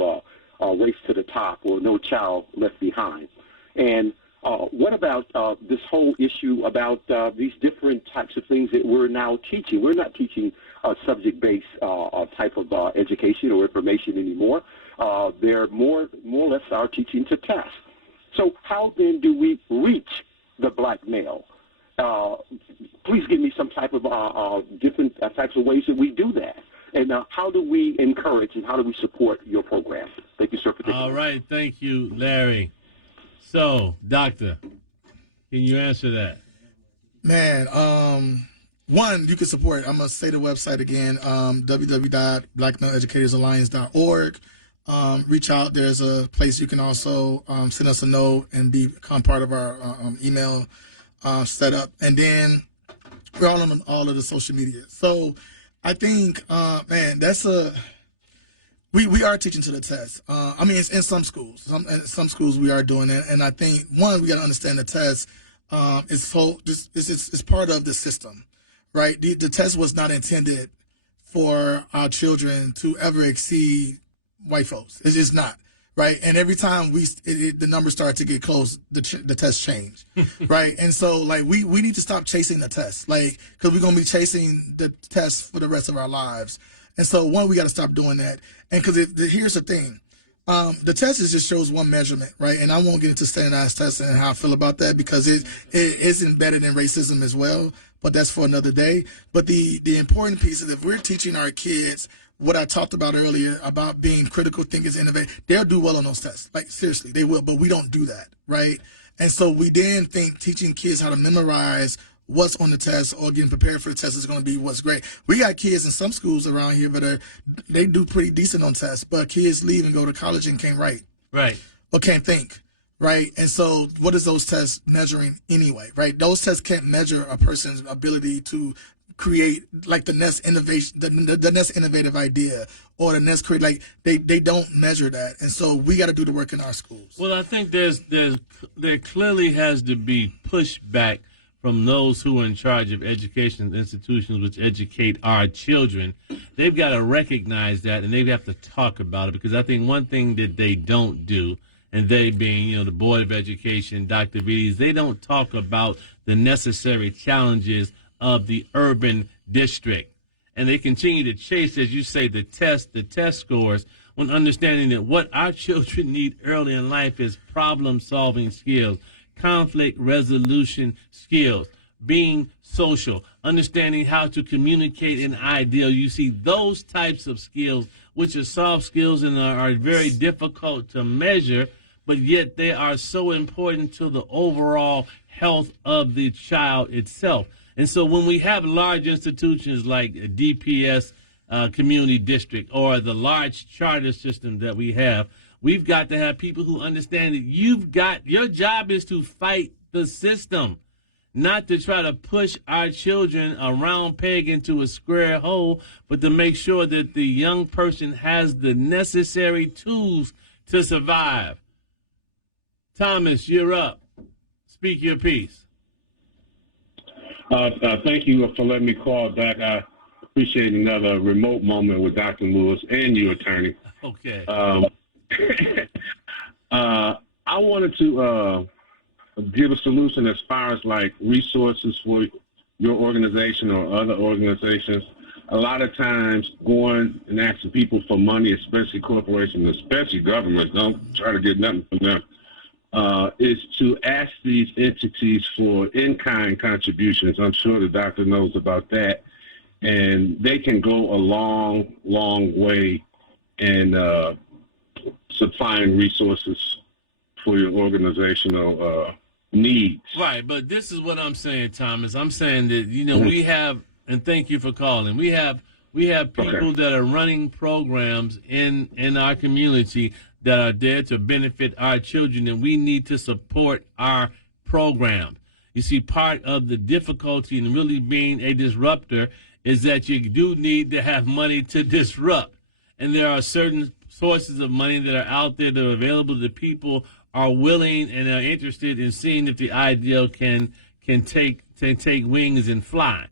race to the top or no child left behind? And what about this whole issue about these different types of things that we're now teaching? We're not teaching subject-based type of education or information anymore. They're more or less are teaching to test. So how then do we reach the black male? Please give me some type of different types of ways that we do that. And how do we encourage and how do we support your program? Thank you, sir, for taking All right. Thank you, Larry. So, Doctor, can you answer that? Man, one, you can support. I'm going to say the website again, www.blackmaleeducatorsalliance.org. Reach out. There's a place you can also send us a note and become part of our email setup. And then we're all on all of the social media. So I think, man, that's we are teaching to the test. I mean, it's in some schools. Some schools we are doing it. And I think, one, we got to understand the test it's part of the system, right? The test was not intended for our children to ever exceed white folks. It's just not, right? And every time the numbers start to get close, the tests change, right? And so, like, we need to stop chasing the test, like, because we're going to be chasing the test for the rest of our lives. And so, one, we got to stop doing that. And because here's the thing. The test just shows one measurement, right? And I won't get into standardized testing and how I feel about that because it is embedded in racism as well, but that's for another day. But the important piece is if we're teaching our kids what I talked about earlier about being critical thinkers, innovative, they'll do well on those tests. Like, seriously, they will, but we don't do that, right? And so we then think teaching kids how to memorize what's on the test or getting prepared for the test is going to be what's great. We got kids in some schools around here that they do pretty decent on tests, but kids leave and go to college and can't write. Right. Or can't think. Right. And so what is those tests measuring anyway? Right. Those tests can't measure a person's ability to create like the next innovation, the next innovative idea or the next create, like they don't measure that. And so we got to do the work in our schools. Well, I think there clearly has to be pushback from those who are in charge of education institutions which educate our children. They've got to recognize that, and they have to talk about it, because I think one thing that they don't do, and they being, the Board of Education, Dr. Vides, they don't talk about the necessary challenges of the urban district. And they continue to chase, as you say, the test scores, when understanding that what our children need early in life is problem-solving skills, conflict resolution skills, being social, understanding how to communicate an ideal. You see, those types of skills, which are soft skills and are very difficult to measure, but yet they are so important to the overall health of the child itself. And so when we have large institutions like DPS Community District or the large charter system that we have, we've got to have people who understand that your job is to fight the system, not to try to push our children a round peg into a square hole, but to make sure that the young person has the necessary tools to survive. Thomas, you're up. Speak your piece. Thank you for letting me call back. I appreciate another remote moment with Dr. Lewis and you, attorney. Okay. I wanted to give a solution as far as like resources for your organization or other organizations. A lot of times going and asking people for money, especially corporations, especially governments, don't try to get nothing from them, is to ask these entities for in-kind contributions. I'm sure the doctor knows about that. And they can go a long, long way in supplying resources for your organizational needs. Right, but this is what I'm saying, Thomas. I'm saying that, we have, and thank you for calling, we have people that are running programs in our community that are there to benefit our children, and we need to support our program. You see, part of the difficulty in really being a disruptor is that you do need to have money to disrupt. And there are certain sources of money that are out there that are available to people are willing and are interested in seeing if the ideal can take wings and fly.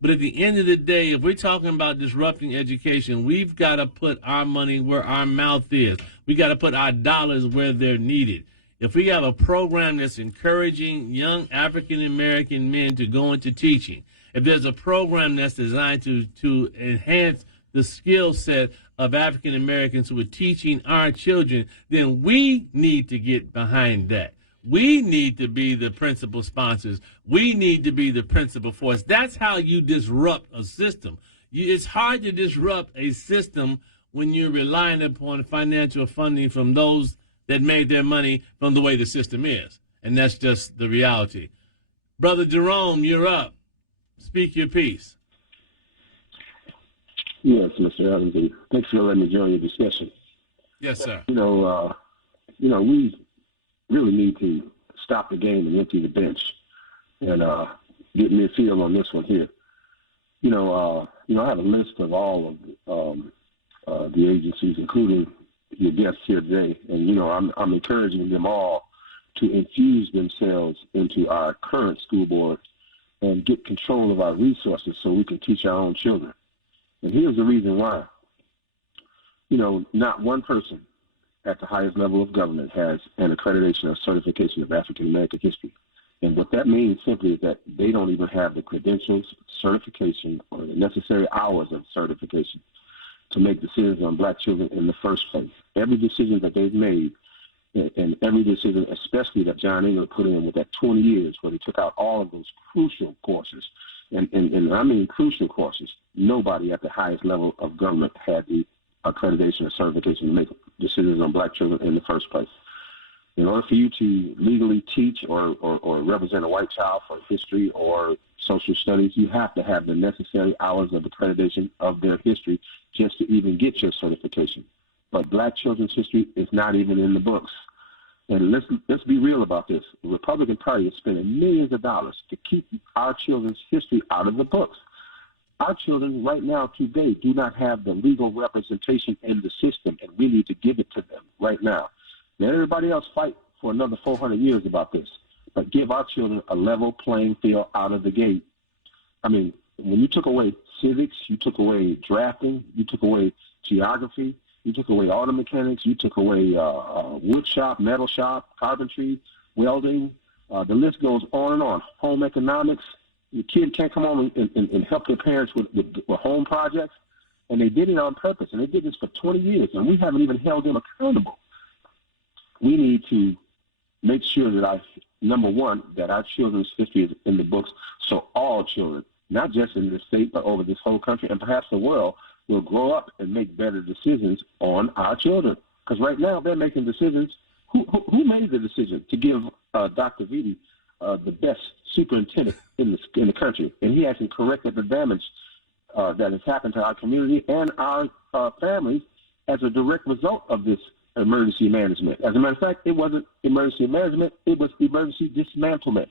But at the end of the day, if we're talking about disrupting education, we've got to put our money where our mouth is. We got to put our dollars where they're needed. If we have a program that's encouraging young African-American men to go into teaching, if there's a program that's designed to enhance the skill set of African-Americans who are teaching our children, then we need to get behind that. We need to be the principal sponsors. We need to be the principal force. That's how you disrupt a system. It's hard to disrupt a system when you're relying upon financial funding from those that made their money from the way the system is. And that's just the reality. Brother Jerome, you're up. Speak your piece. Yes, Mr. Evans. Thanks for letting me join your discussion. Yes, sir. We really need to stop the game and empty the bench and get midfield on this one here. I have a list of all of the agencies, including your guests here today, and I'm encouraging them all to infuse themselves into our current school board and get control of our resources so we can teach our own children. And here's the reason why. Not one person at the highest level of government has an accreditation or certification of African American history. And what that means simply is that they don't even have the credentials, certification, or the necessary hours of certification to make decisions on black children in the first place. Every decision that they've made, and every decision, especially that John England put in with that 20 years where they took out all of those crucial courses, and I mean crucial courses, nobody at the highest level of government had the accreditation or certification to make decisions on black children in the first place. In order for you to legally teach or represent a white child for history or social studies, you have to have the necessary hours of accreditation of their history just to even get your certification. But black children's history is not even in the books. And let's be real about this. The Republican Party is spending millions of dollars to keep our children's history out of the books. Our children right now today do not have the legal representation in the system, and we need to give it to them right now. Let everybody else fight for another 400 years about this, but give our children a level playing field out of the gate. I mean, when you took away civics, you took away drafting, you took away geography, you took away auto mechanics, you took away wood shop, metal shop, carpentry, welding. The list goes on and on. Home economics. Your kid can't come home and help their parents with home projects. And they did it on purpose. And they did this for 20 years. And we haven't even held them accountable. We need to make sure that number one, that our children's history is in the books so all children, not just in this state, but over this whole country and perhaps the world, will grow up and make better decisions on our children. Because right now they're making decisions. Who made the decision to give Dr. Vitti the best superintendent in the country? And he hasn't corrected the damage that has happened to our community and our families as a direct result of this emergency management. As a matter of fact, it wasn't emergency management, it was emergency dismantlement.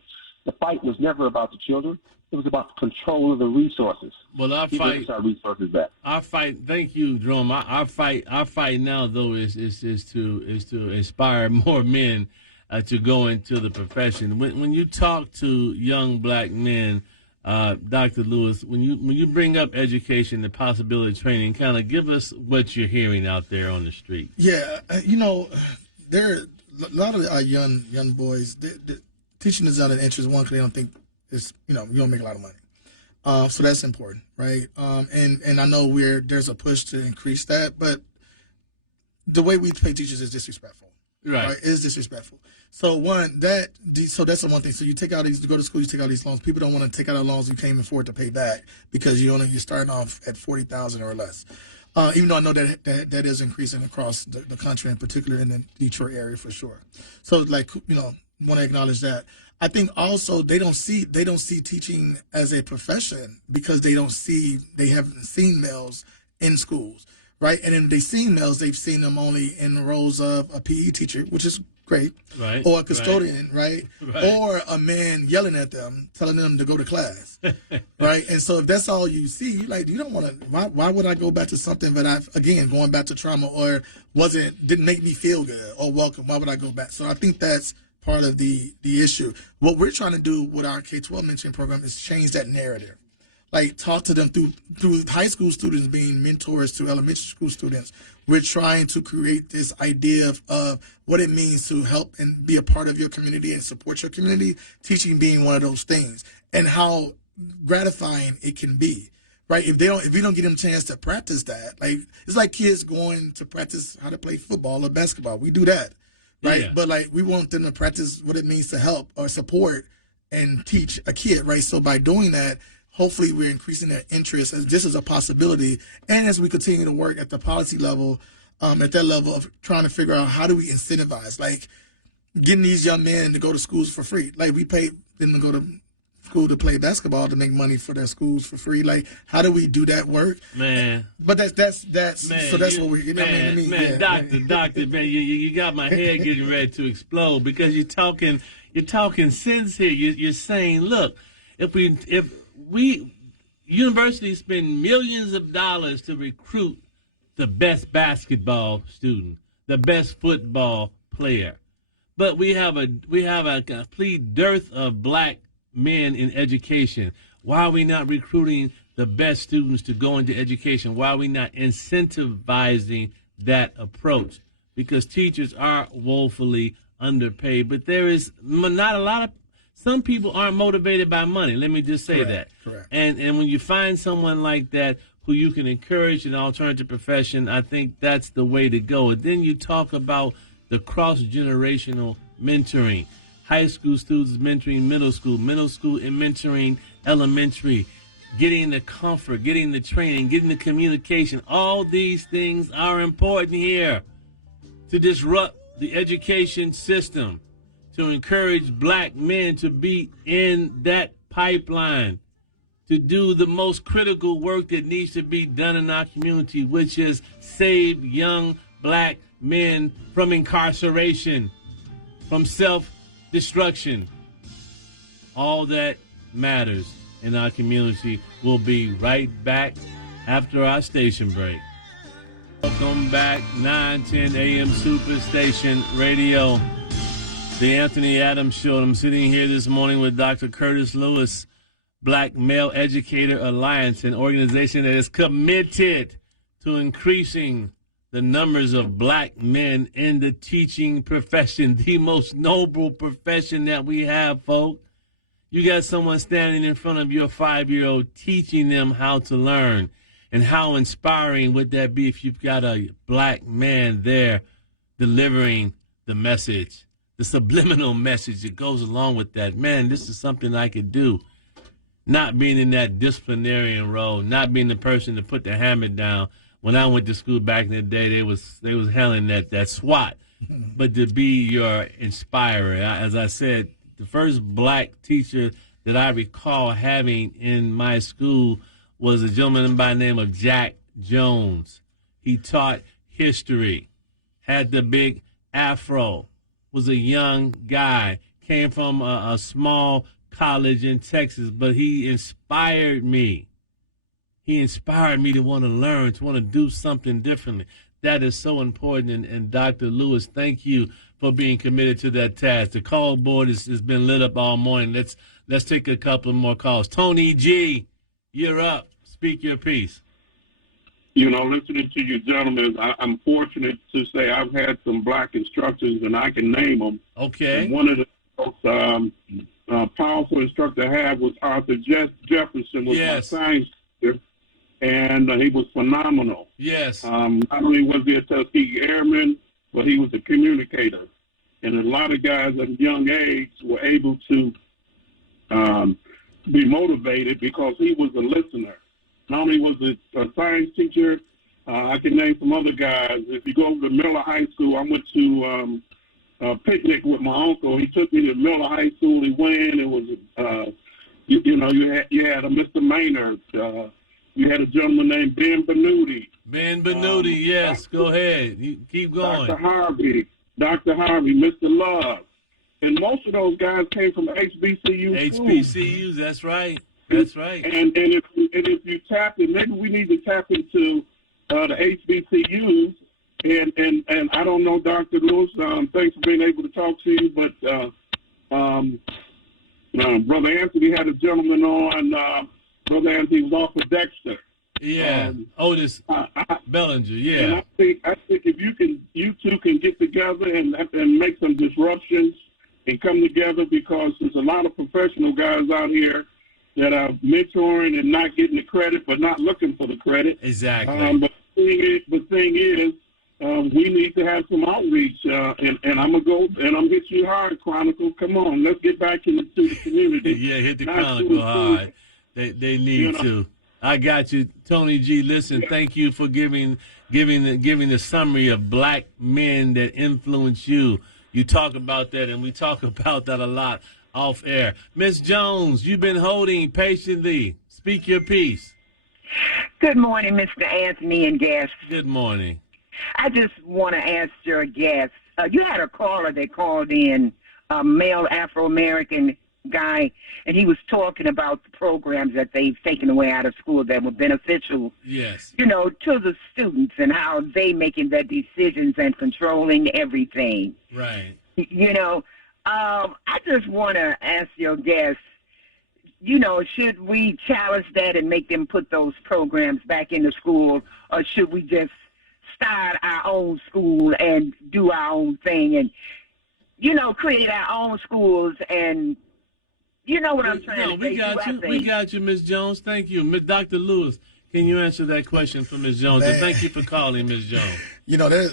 The fight was never about the children. It was about the control of the resources. Well, our fight, our resources back. Our fight. Thank you, Jerome. Our fight now, though, is to inspire more men to go into the profession. When you talk to young black men, Dr. Lewis, when you bring up education, the possibility of training, kind of give us what you're hearing out there on the street. Yeah, there are a lot of our young boys, teaching is not an interest, one, because they don't think it's, you don't make a lot of money. So that's important, right? And I know there's a push to increase that, but the way we pay teachers is disrespectful. Right? It's disrespectful. So so that's the one thing. So you take out these, to go to school, you take out these loans. People don't want to take out loans you can't even afford to pay back because you're starting off at $40,000 or less. Even though I know that is increasing across the country, in particular in the Detroit area for sure. So want to acknowledge that. I think also they don't see teaching as a profession because they haven't seen males in schools, right? And if they've seen males, they've seen them only in the roles of a PE teacher, which is great, right? Or a custodian, right? Or a man yelling at them, telling them to go to class, right? And so if that's all you see, you don't want to. Why would I go back to something that going back to trauma or didn't make me feel good or welcome? Why would I go back? So I think that's part of the issue. What we're trying to do with our K-12 mentoring program is change that narrative. Talk to them through high school students being mentors to elementary school students. We're trying to create this idea of what it means to help and be a part of your community and support your community, teaching being one of those things, and how gratifying it can be, right? If we don't get them a chance to practice that, it's like kids going to practice how to play football or basketball. We do that, right? Yeah. But we want them to practice what it means to help or support and teach a kid, right? So by doing that, hopefully we're increasing their interest as this is a possibility. And as we continue to work at the policy level, at that level of trying to figure out how do we incentivize, getting these young men to go to schools for free. We pay them to go to school to play basketball to make money for their schools for free. How do we do that work? Man. But that's man, so that's what we, Doctor, man, you got my head getting ready to explode because you're talking sense here. You're saying, look, if universities spend millions of dollars to recruit the best basketball student, the best football player, but we have a complete dearth of black men in education. Why are we not recruiting the best students to go into education? Why are we not incentivizing that approach? Because teachers are woefully underpaid, but there is not a lot of. Some people aren't motivated by money. Let me just say that. Correct. And when you find someone like that who you can encourage an alternative profession, I think that's the way to go. And then you talk about the cross-generational mentoring. High school students mentoring middle school and mentoring elementary, getting the comfort, getting the training, getting the communication. All these things are important here to disrupt the education system, to encourage black men to be in that pipeline, to do the most critical work that needs to be done in our community, which is save young black men from incarceration, from self-destruction. All that matters in our community. We'll be right back after our station break. Welcome back, 9:10 a.m. Superstation Radio. The Anthony Adams Show. I'm sitting here this morning with Dr. Curtis Lewis, Black Male Educator Alliance, an organization that is committed to increasing the numbers of black men in the teaching profession, the most noble profession that we have, folks. You got someone standing in front of your 5-year-old teaching them how to learn. And how inspiring would that be if you've got a black man there delivering the message, the subliminal message that goes along with that. Man, this is something I could do. Not being in that disciplinarian role, not being the person to put the hammer down. When I went to school back in the day, they was handling that SWAT. But to be your inspirer, as I said, the first black teacher that I recall having in my school was a gentleman by the name of Jack Jones. He taught history, had the big afro, was a young guy, came from a small college in Texas, but he inspired me. He inspired me to want to learn, to want to do something differently. That is so important. And Dr. Lewis, thank you for being committed to that task. The call board has been lit up all morning. Let's take a couple of more calls. Tony G, you're up. Speak your piece. Listening to you gentlemen, I'm fortunate to say I've had some black instructors, and I can name them. Okay. And one of the most powerful instructor I had was Arthur Jefferson, was my science teacher, and he was phenomenal. Yes. Not only was he a Tuskegee Airman, but he was a communicator. And a lot of guys at a young age were able to be motivated because he was a listener. Not only was it a science teacher, I can name some other guys. If you go to Miller High School, I went to a picnic with my uncle. He took me to Miller High School. He went. It was, you had a Mr. Maynard. You had a gentleman named Ben Benuti. Ben Benuti, yes. Go ahead. You keep going. Dr. Harvey, Mr. Love. And most of those guys came from HBCU schools. HBCUs, that's right. That's right. And if you tap in, maybe we need to tap into the HBCUs. And I don't know, Dr. Lewis, thanks for being able to talk to you, but Brother Anthony had a gentleman on. Brother Anthony was off of Dexter. Yeah, Otis Bellinger. Yeah, and I think if you two can get together and make some disruptions and come together, because there's a lot of professional guys out here that are mentoring and not getting the credit, but not looking for the credit. Exactly. But the thing is, we need to have some outreach, and I'm gonna go and I'm hit you hard, Chronicle. Come on, let's get back into the community. Yeah, hit the Chronicle hard. They need to. I got you, Tony G. Listen, thank you for giving the summary of black men that influence you. You talk about that, and we talk about that a lot off air. Miss Jones, you've been holding patiently. Speak your piece. Good morning, Mr. Anthony and guests. Good morning. I just want to ask your guests. You had a caller that called in, a male Afro-American guy, and he was talking about the programs that they've taken away out of school that were beneficial, yes, to the students, and how they making their decisions and controlling everything. Right. I just want to ask your guests, should we challenge that and make them put those programs back into school, or should we just start our own school and do our own thing and, create our own schools and, what I'm trying to say? We got you, Ms. Jones. Thank you. Dr. Lewis, can you answer that question for Ms. Jones? And thank you for calling, Ms. Jones.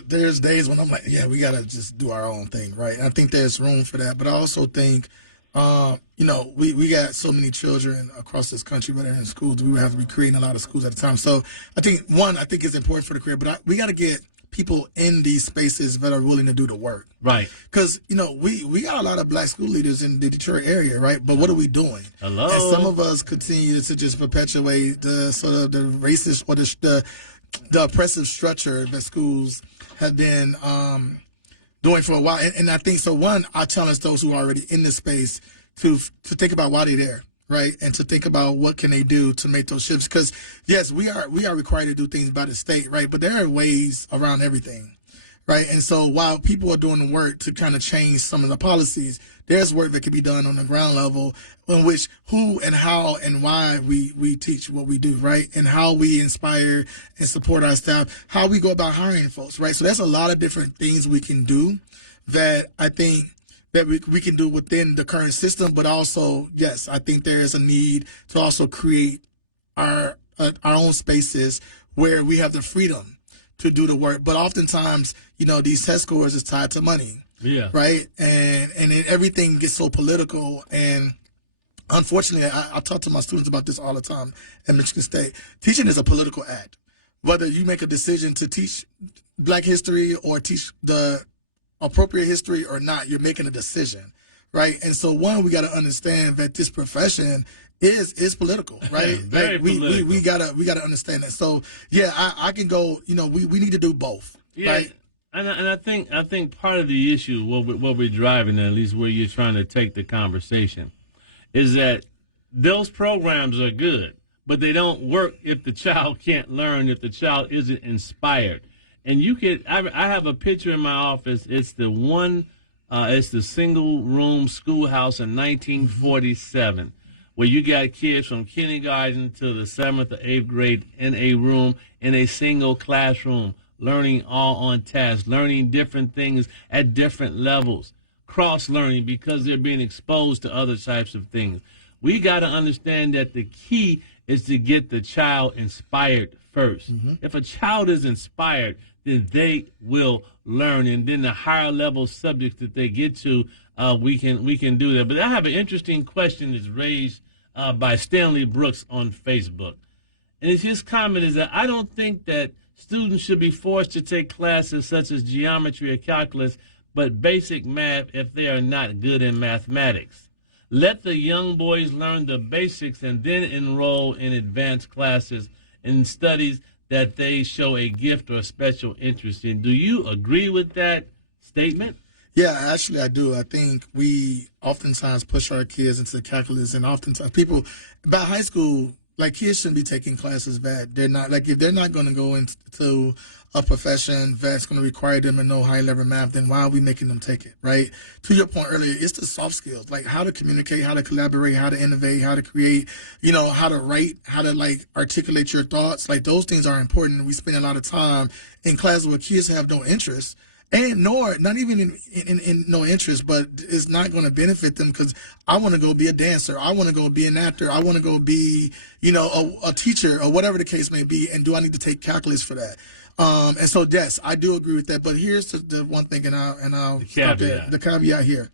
There's days when I'm like, yeah, we got to just do our own thing, right? And I think there's room for that. But I also think, we got so many children across this country that are in schools. We would have to be creating a lot of schools at a time. So I think it's important for the career, but we got to get people in these spaces that are willing to do the work. Right. Because, we got a lot of black school leaders in the Detroit area, right? But what are we doing? Hello. And some of us continue to just perpetuate the sort of the racist or the oppressive structure that schools have been doing for a while. And I think, so one, I challenge those who are already in this space to think about why they're there. Right, and to think about what can they do to make those shifts, because yes, we are required to do things by the state, right? But there are ways around everything, right? And so while people are doing the work to kind of change some of the policies, there's work that can be done on the ground level, in which who and how and why we teach what we do, right? And how we inspire and support our staff, how we go about hiring folks, right? So there's a lot of different things we can do that I think that we can do within the current system, but also, yes, I think there is a need to also create our own spaces where we have the freedom to do the work. But oftentimes, these test scores is tied to money, right? And then everything gets so political. And unfortunately, I talk to my students about this all the time at Michigan State. Teaching is a political act. Whether you make a decision to teach Black history or teach the appropriate history or not, you're making a decision, right? And so we got to understand that this profession is political, right? Very political. We gotta understand that. So yeah, I can go, we need to do both, right? And I think part of the issue, what we're driving at least where you're trying to take the conversation, is that those programs are good, but they don't work if the child can't learn, if the child isn't inspired. And I have a picture in my office. It's the single room schoolhouse in 1947, where you got kids from kindergarten to the 7th or 8th grade in a room, in a single classroom, learning all on task, learning different things at different levels, cross-learning because they're being exposed to other types of things. We got to understand that the key is to get the child inspired first. If a child is inspired, then they will learn, and then the higher level subjects that they get to, we can do that. But I have an interesting question that's raised by Stanley Brooks on Facebook, and his comment is that I don't think that students should be forced to take classes such as geometry or calculus, but basic math if they are not good in mathematics. Let the young boys learn the basics and then enroll in advanced classes and studies that they show a gift or special interest in. Do you agree with that statement? Yeah, actually, I do. I think we oftentimes push our kids into calculus, and oftentimes people, by high school, like kids shouldn't be taking classes that they're not, like if they're not going to go into a profession that's going to require them to know high level math, then why are we making them take it, right? To your point earlier, it's the soft skills, like how to communicate, how to collaborate, how to innovate, how to create, how to write, how to like articulate your thoughts. Like those things are important. We spend a lot of time in classes where kids have no interest. And not even in no interest, but it's not going to benefit them because I want to go be a dancer. I want to go be an actor. I want to go be, a teacher or whatever the case may be. And do I need to take calculus for that? And so, yes, I do agree with that. But here's the one thing, and I'll stop there. The caveat here.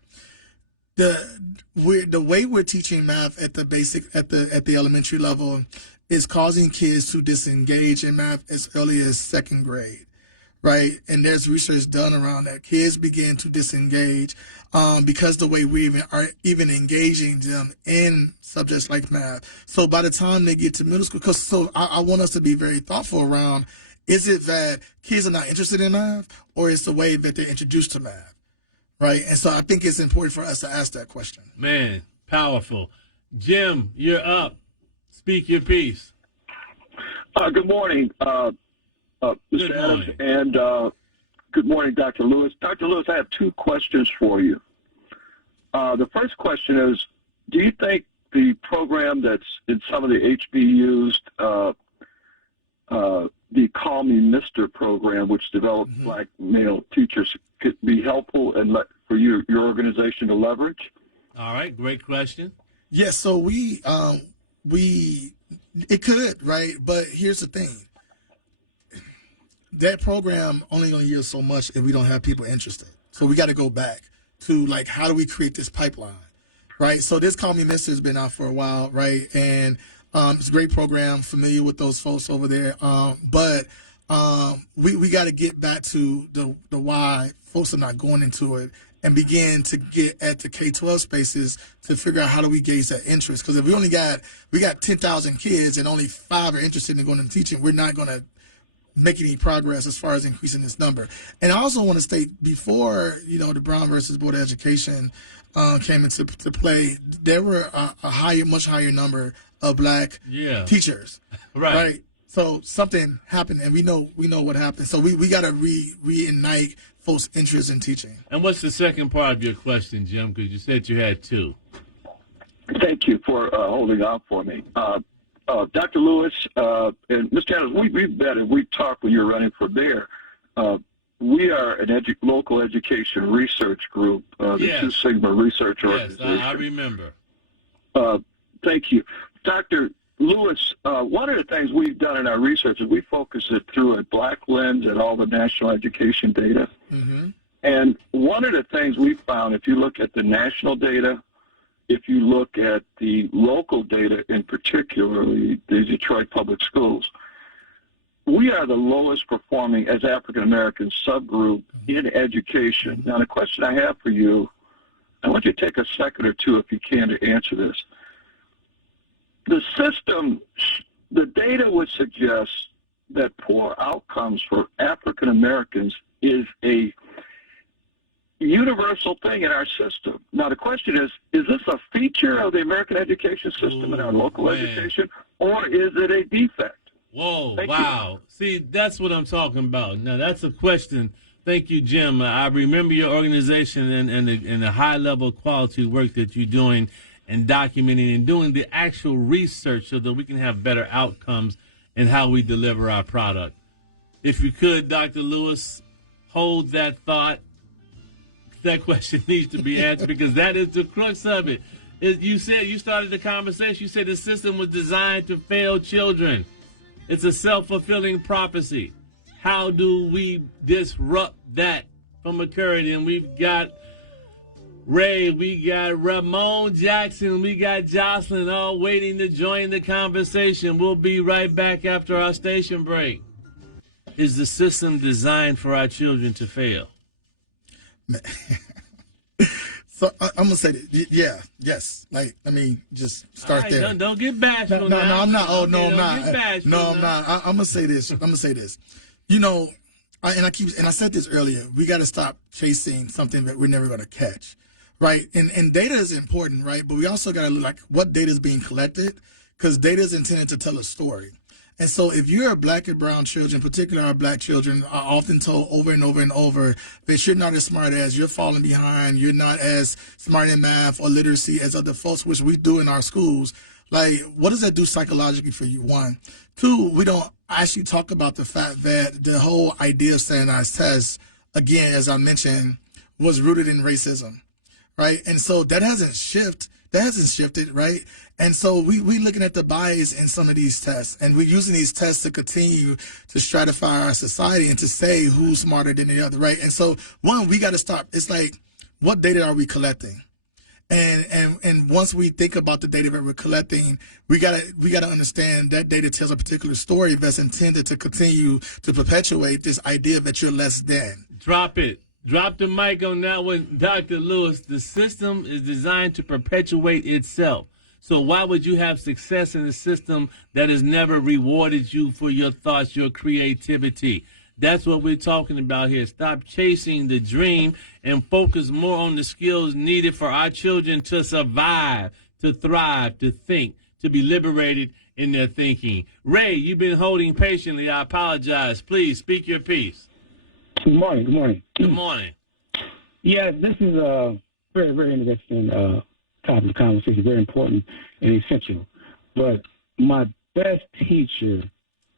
The way we're teaching math at the elementary level is causing kids to disengage in math as early as second grade. Right, and there's research done around that. Kids begin to disengage because the way we are even engaging them in subjects like math. So by the time they get to middle school, I want us to be very thoughtful around: is it that kids are not interested in math, or is the way that they're introduced to math? Right, and so I think it's important for us to ask that question. Man, powerful. Jim, you're up. Speak your piece. Good morning. Mr. Adams, and good morning, Dr. Lewis. Dr. Lewis, I have two questions for you. The first question is, do you think the program that's in some of the HBUs, the Call Me Mr. program, which develops black male teachers, could be helpful and for your organization to leverage? All right, great question. Yes, so it could, right? But here's the thing. That program only going to yield so much if we don't have people interested. So we got to go back to like, how do we create this pipeline, right? So this Call Me Mister has been out for a while, right? And it's a great program, familiar with those folks over there. But we got to get back to the why folks are not going into it and begin to get at the K-12 spaces to figure out how do we gauge that interest. Because if we got 10,000 kids and only 5 are interested in going into teaching, we're not going to make any progress as far as increasing this number. And I also want to state, before the Brown versus Board of Education came into play, there were a much higher number of black teachers. Right. So something happened, and we know what happened. So we got to reignite folks' interest in teaching. And what's the second part of your question, Jim? Because you said you had two. Thank you for holding on for me. Dr. Lewis and Mr. Adams, we've met and we've talked when you were running for mayor. We are an local education research group, the Two Sigma Research Organization. Yes, I remember. Thank you. Dr. Lewis, one of the things we've done in our research is we focus it through a black lens at all the national education data. And one of the things we found, if you look at the national data, if you look at the local data, in particularly the Detroit Public Schools, we are the lowest performing as African American subgroup in education. Now, the question I have for you, I want you to take a second or two, if you can, to answer this. The system, the data would suggest that poor outcomes for African Americans is a universal thing in our system. Now, the question is this a feature of the American education system and our local education, or is it a defect? Whoa, Thank wow. you. See, that's what I'm talking about. Now, that's a question. Thank you, Jim. I remember your organization and the high-level quality work that you're doing, and documenting and doing the actual research so that we can have better outcomes in how we deliver our product. If you could, Dr. Lewis, hold that thought. That question needs to be answered because that is the crux of it. You said, you started the conversation, you said the system was designed to fail children. It's a self-fulfilling prophecy. How do we disrupt that from occurring? And we've got Ray, we got Ramon Jackson, we got Jocelyn all waiting to join the conversation. We'll be right back after our station break. Is the system designed for our children to fail? So I'm gonna say that, yes. Like, let me just start there. Don't get bashful. No, I'm not. Oh, no, okay, I'm not. No, I'm not. I'm gonna say this. You know, I said this earlier. We got to stop chasing something that we're never gonna catch, right? And data is important, right? But we also got to look like what data is being collected, because data is intended to tell a story. And so if you're a black and brown children, particularly our black children, are often told over and over and over that you're not as smart as, you're falling behind, you're not as smart in math or literacy as other folks, which we do in our schools. Like, what does that do psychologically for you? One. Two, we don't actually talk about the fact that the whole idea of standardized tests, again, as I mentioned, was rooted in racism, right? And so that hasn't shifted, right? And so we looking at the bias in some of these tests, and we're using these tests to continue to stratify our society and to say who's smarter than the other, right? And so, one, we got to stop. It's like, what data are we collecting? And once we think about the data that we're collecting, we gotta understand that data tells a particular story that's intended to continue to perpetuate this idea that you're less than. Drop it. Drop the mic on that one, Dr. Lewis. The system is designed to perpetuate itself. So why would you have success in a system that has never rewarded you for your thoughts, your creativity? That's what we're talking about here. Stop chasing the dream and focus more on the skills needed for our children to survive, to thrive, to think, to be liberated in their thinking. Ray, you've been holding patiently. I apologize. Please speak your piece. Good morning. Good morning. Good morning. Yeah, this is a very, very interesting topic of conversation, very important and essential. But my best teacher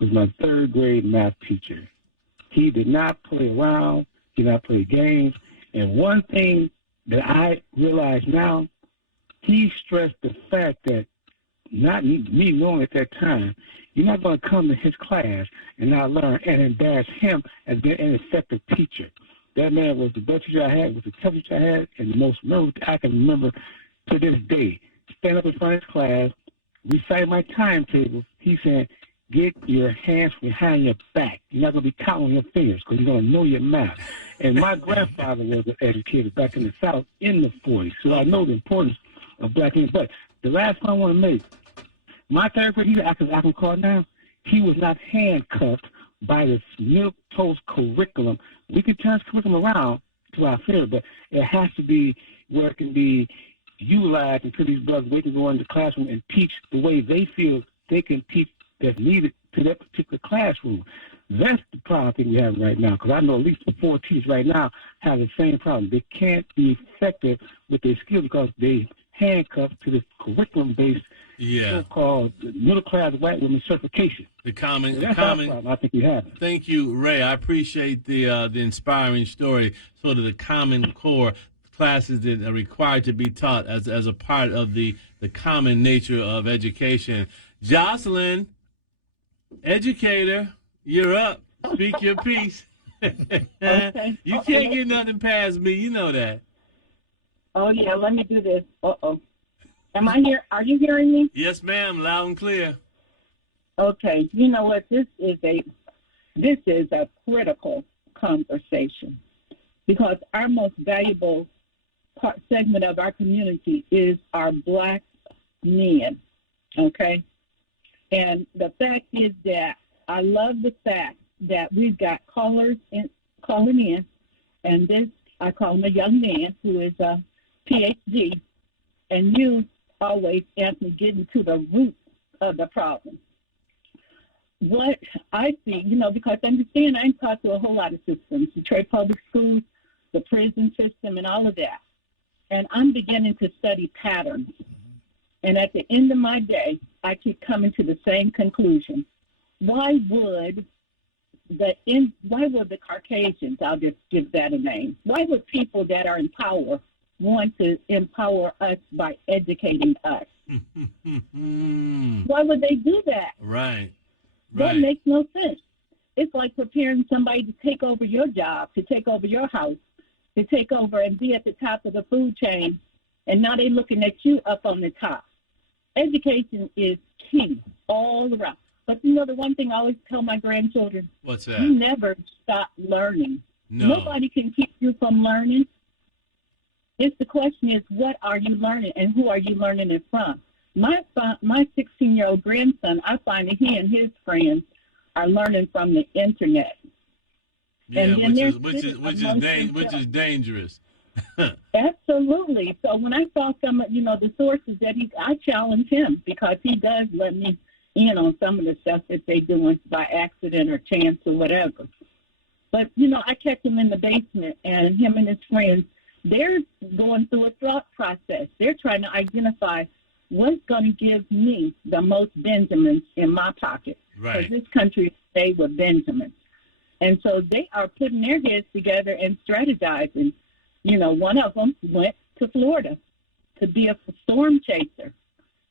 was my third grade math teacher. He did not play around, did not play games. And one thing that I realize now, he stressed the fact that, not me knowing at that time, you're not going to come to his class and not learn and embarrass him as being an effective teacher. That man was the best teacher I had, was the toughest teacher I had, and the most memorable I can remember to this day. Stand up in front of his class, recite my timetable. He said, get your hands behind your back. You're not going to be counting your fingers because you're going to know your math. And my grandfather was an educator back in the South in the 40s, so I know the importance of black English. But the last point I want to make, my third grade teacher, I can recall now, he was not handcuffed by the milquetoast curriculum. We can turn this curriculum around to our favor, but it has to be where it can be utilized until these brothers, they can go into the classroom and teach the way they feel they can teach that's needed to that particular classroom. That's the problem I think we have right now, because I know at least 4 teachers right now have the same problem. They can't be effective with their skills because they handcuffed to this curriculum-based so-called middle-class white women certification. The common problem I think we have. Thank you, Ray. I appreciate the inspiring story. Sort of the common core classes that are required to be taught as a part of the common nature of education. Jocelyn, educator, you're up. Speak your piece. Okay. You can't get nothing past me. You know that. Oh, yeah, let me do this. Uh-oh. Am I here? Are you hearing me? Yes, ma'am. Loud and clear. Okay. You know what? This is a critical conversation because our most valuable segment of our community is our black men, okay? And the fact is that I love the fact that we've got callers calling in, and this, I call him a young man who is a PhD, and you always, Anthony, getting to the root of the problem. What I see, because understand I'm taught through a whole lot of systems, Detroit public schools, the prison system, and all of that. And I'm beginning to study patterns. And at the end of my day, I keep coming to the same conclusion. Why would the Caucasians, I'll just give that a name, why would people that are in power want to empower us by educating us? Why would they do that? Right. That makes no sense. It's like preparing somebody to take over your job, to take over your house, to take over and be at the top of the food chain, and now they're looking at you up on the top. Education is key all around. But you know the one thing I always tell my grandchildren? What's that? You never stop learning. No. Nobody can keep you from learning. It's the question is, what are you learning and who are you learning it from? My 16-year-old grandson, I find that he and his friends are learning from the internet. Yeah, and which is dangerous. Absolutely. So when I saw some of, the sources that I challenge him because he does let me in on some of the stuff that they doing by accident or chance or whatever. But, I catch him in the basement, and him and his friends, they're going through a thought process. They're trying to identify what's going to give me the most Benjamins in my pocket. Right. Because this country is made with Benjamins. And so they are putting their heads together and strategizing. One of them went to Florida to be a storm chaser,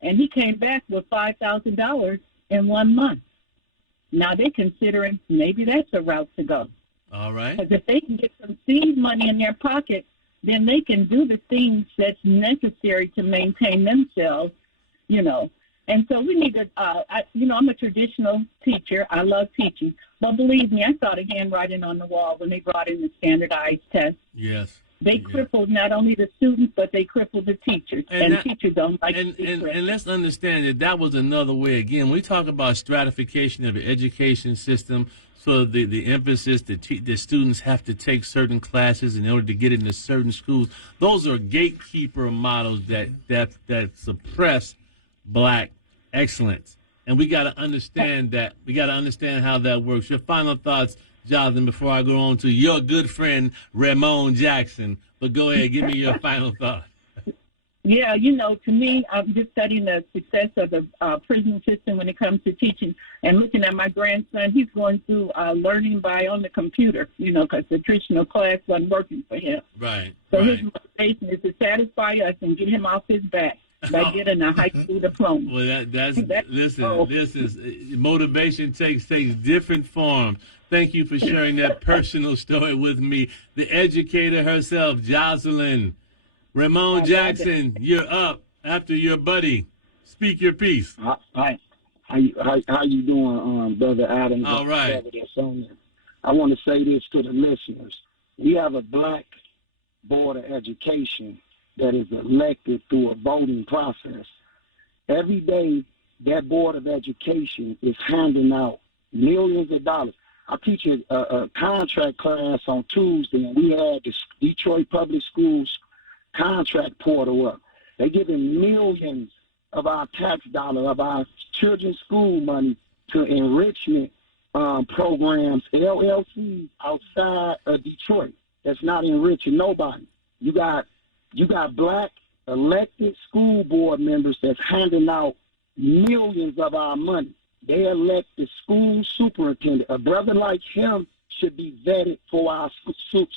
and he came back with $5,000 in 1 month. Now they're considering maybe that's a route to go. All right. Because if they can get some seed money in their pocket, then they can do the things that's necessary to maintain themselves, And so we need to, I'm a traditional teacher. I love teaching. But believe me, I saw the handwriting on the wall when they brought in the standardized test. Yes. They crippled not only the students, but they crippled the teachers. And teachers don't like to be crippled. And let's understand that was another way. Again, we talk about stratification of the education system. So the emphasis that the students have to take certain classes in order to get into certain schools. Those are gatekeeper models that suppress Black excellence. And we got to understand that. We got to understand how that works. Your final thoughts, Jonathan, before I go on to your good friend, Ramon Jackson. But go ahead, give me your final thought. Yeah, to me, I'm just studying the success of the prison system when it comes to teaching and looking at my grandson. He's going through learning on the computer, because the traditional class wasn't working for him. Right. So his motivation is to satisfy us and get him off his back by getting a high school diploma. Well, this is motivation takes different forms. Thank you for sharing that personal story with me. The educator herself, Jocelyn. Ramon Jackson, you're up after your buddy. Speak your piece. Hi. How you doing, Brother Adams? All right. I want to say this to the listeners. We have a Black Board of Education that is elected through a voting process. Every day, that Board of Education is handing out millions of dollars. I teach a contract class on Tuesday, and we had the Detroit Public Schools contract portal up. They're giving millions of our tax dollars, of our children's school money to enrichment programs, LLCs outside of Detroit. That's not enriching nobody. You got Black elected school board members that's handing out millions of our money. They elect the school superintendent. A brother like him should be vetted for our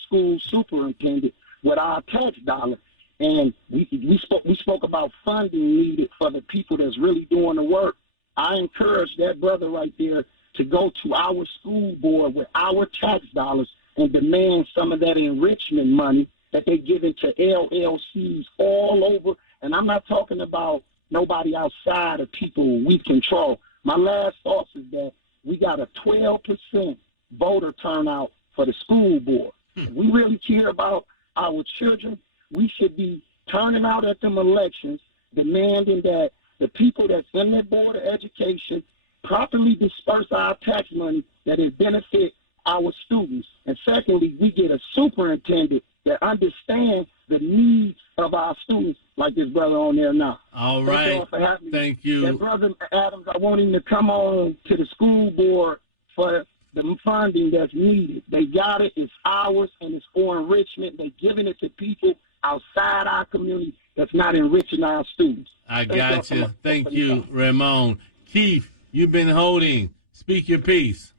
school superintendent with our tax dollars. And we spoke about funding needed for the people that's really doing the work. I encourage that brother right there to go to our school board with our tax dollars and demand some of that enrichment money that they give into LLCs all over. And I'm not talking about nobody outside of people we control. My last thoughts is that we got a 12% voter turnout for the school board. If we really care about our children, we should be turning out at them elections, demanding that the people that's in the Board of Education properly disperse our tax money that it benefit our students. And secondly, we get a superintendent that understands the needs of our students, like this brother on there now. All right. Thank you. That brother Adams, I want him to come on to the school board for the funding that's needed. They got it. It's ours, and it's for enrichment. They're giving it to people outside our community that's not enriching our students. I got you. Thank you, Ramon. Keith, you've been holding. Speak your piece.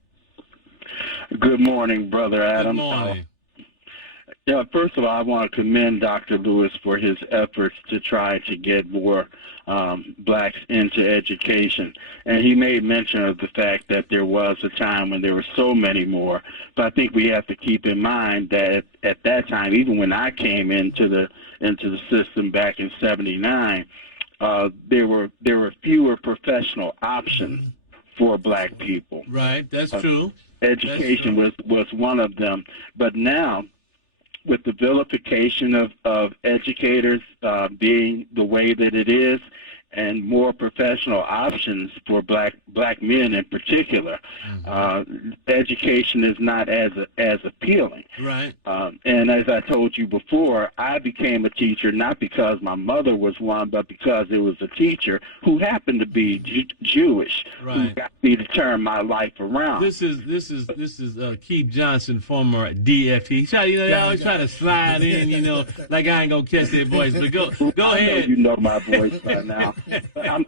Good morning, Brother Adams. Good morning. Yeah, first of all, I want to commend Dr. Lewis for his efforts to try to get more blacks into education. And he made mention of the fact that there was a time when there were so many more. But I think we have to keep in mind that at that time, even when I came into the system back in '79, there were fewer professional options for black people. Right, that's true. Education was one of them. But now, with the vilification of educators being the way that it is, and more professional options for black men in particular, education is not as appealing. Right. And as I told you before, I became a teacher not because my mother was one, but because it was a teacher who happened to be Jewish, who got me to turn my life around. This is Keith Johnson, former DFT. They always try to slide in, like I ain't gonna catch their voice. But go ahead. You know my voice by now. I'm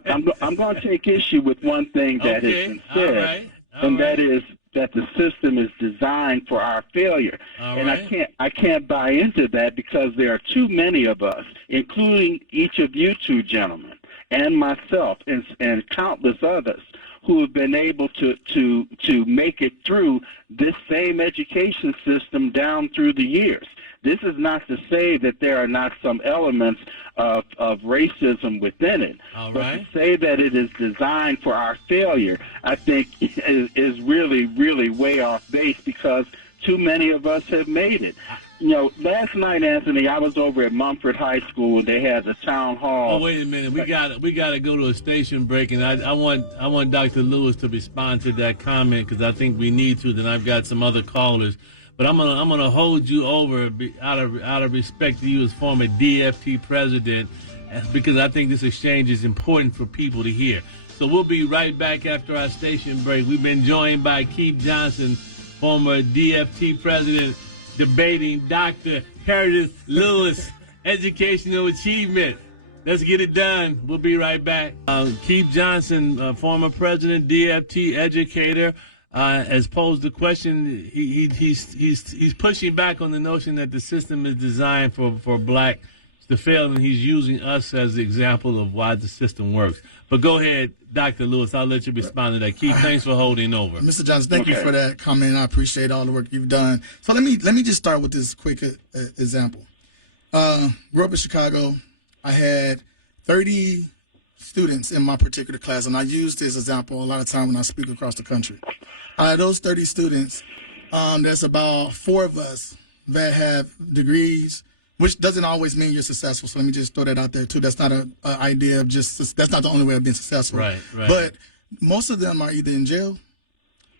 going to take issue with one thing that has been said, that is that the system is designed for our failure. I can't buy into that because there are too many of us, including each of you two gentlemen and myself and countless others, who have been able to make it through this same education system down through the years. This is not to say that there are not some elements of racism within it. But to say that it is designed for our failure, I think is really, really way off base because too many of us have made it. Last night, Anthony, I was over at Mumford High School. They had the town hall. Oh, wait a minute. We got to go to a station break, and I want Dr. Lewis to respond to that comment because I think we need to. Then I've got some other callers. But I'm gonna hold you over out of respect to you as former DFT president, because I think this exchange is important for people to hear. So we'll be right back after our station break. We've been joined by Keith Johnson, former DFT president, debating Dr. Curtis Lewis, educational achievement. Let's get it done. We'll be right back. Keith Johnson, former president, DFT educator. Has posed the question. He's pushing back on the notion that the system is designed for blacks to fail, and he's using us as the example of why the system works. But go ahead, Dr. Lewis. I'll let you respond to that. Keith, thanks for holding over. Mr. Johnson, thank you for that comment. I appreciate all the work you've done. So let me just start with this quick example. Grew up in Chicago. I had 30 students in my particular class, and I use this example a lot of time when I speak across the country. Out of those 30 students, there's about 4 of us that have degrees, which doesn't always mean you're successful. So let me just throw that out there too. That's not an idea of that's not the only way of being successful. Right. But most of them are either in jail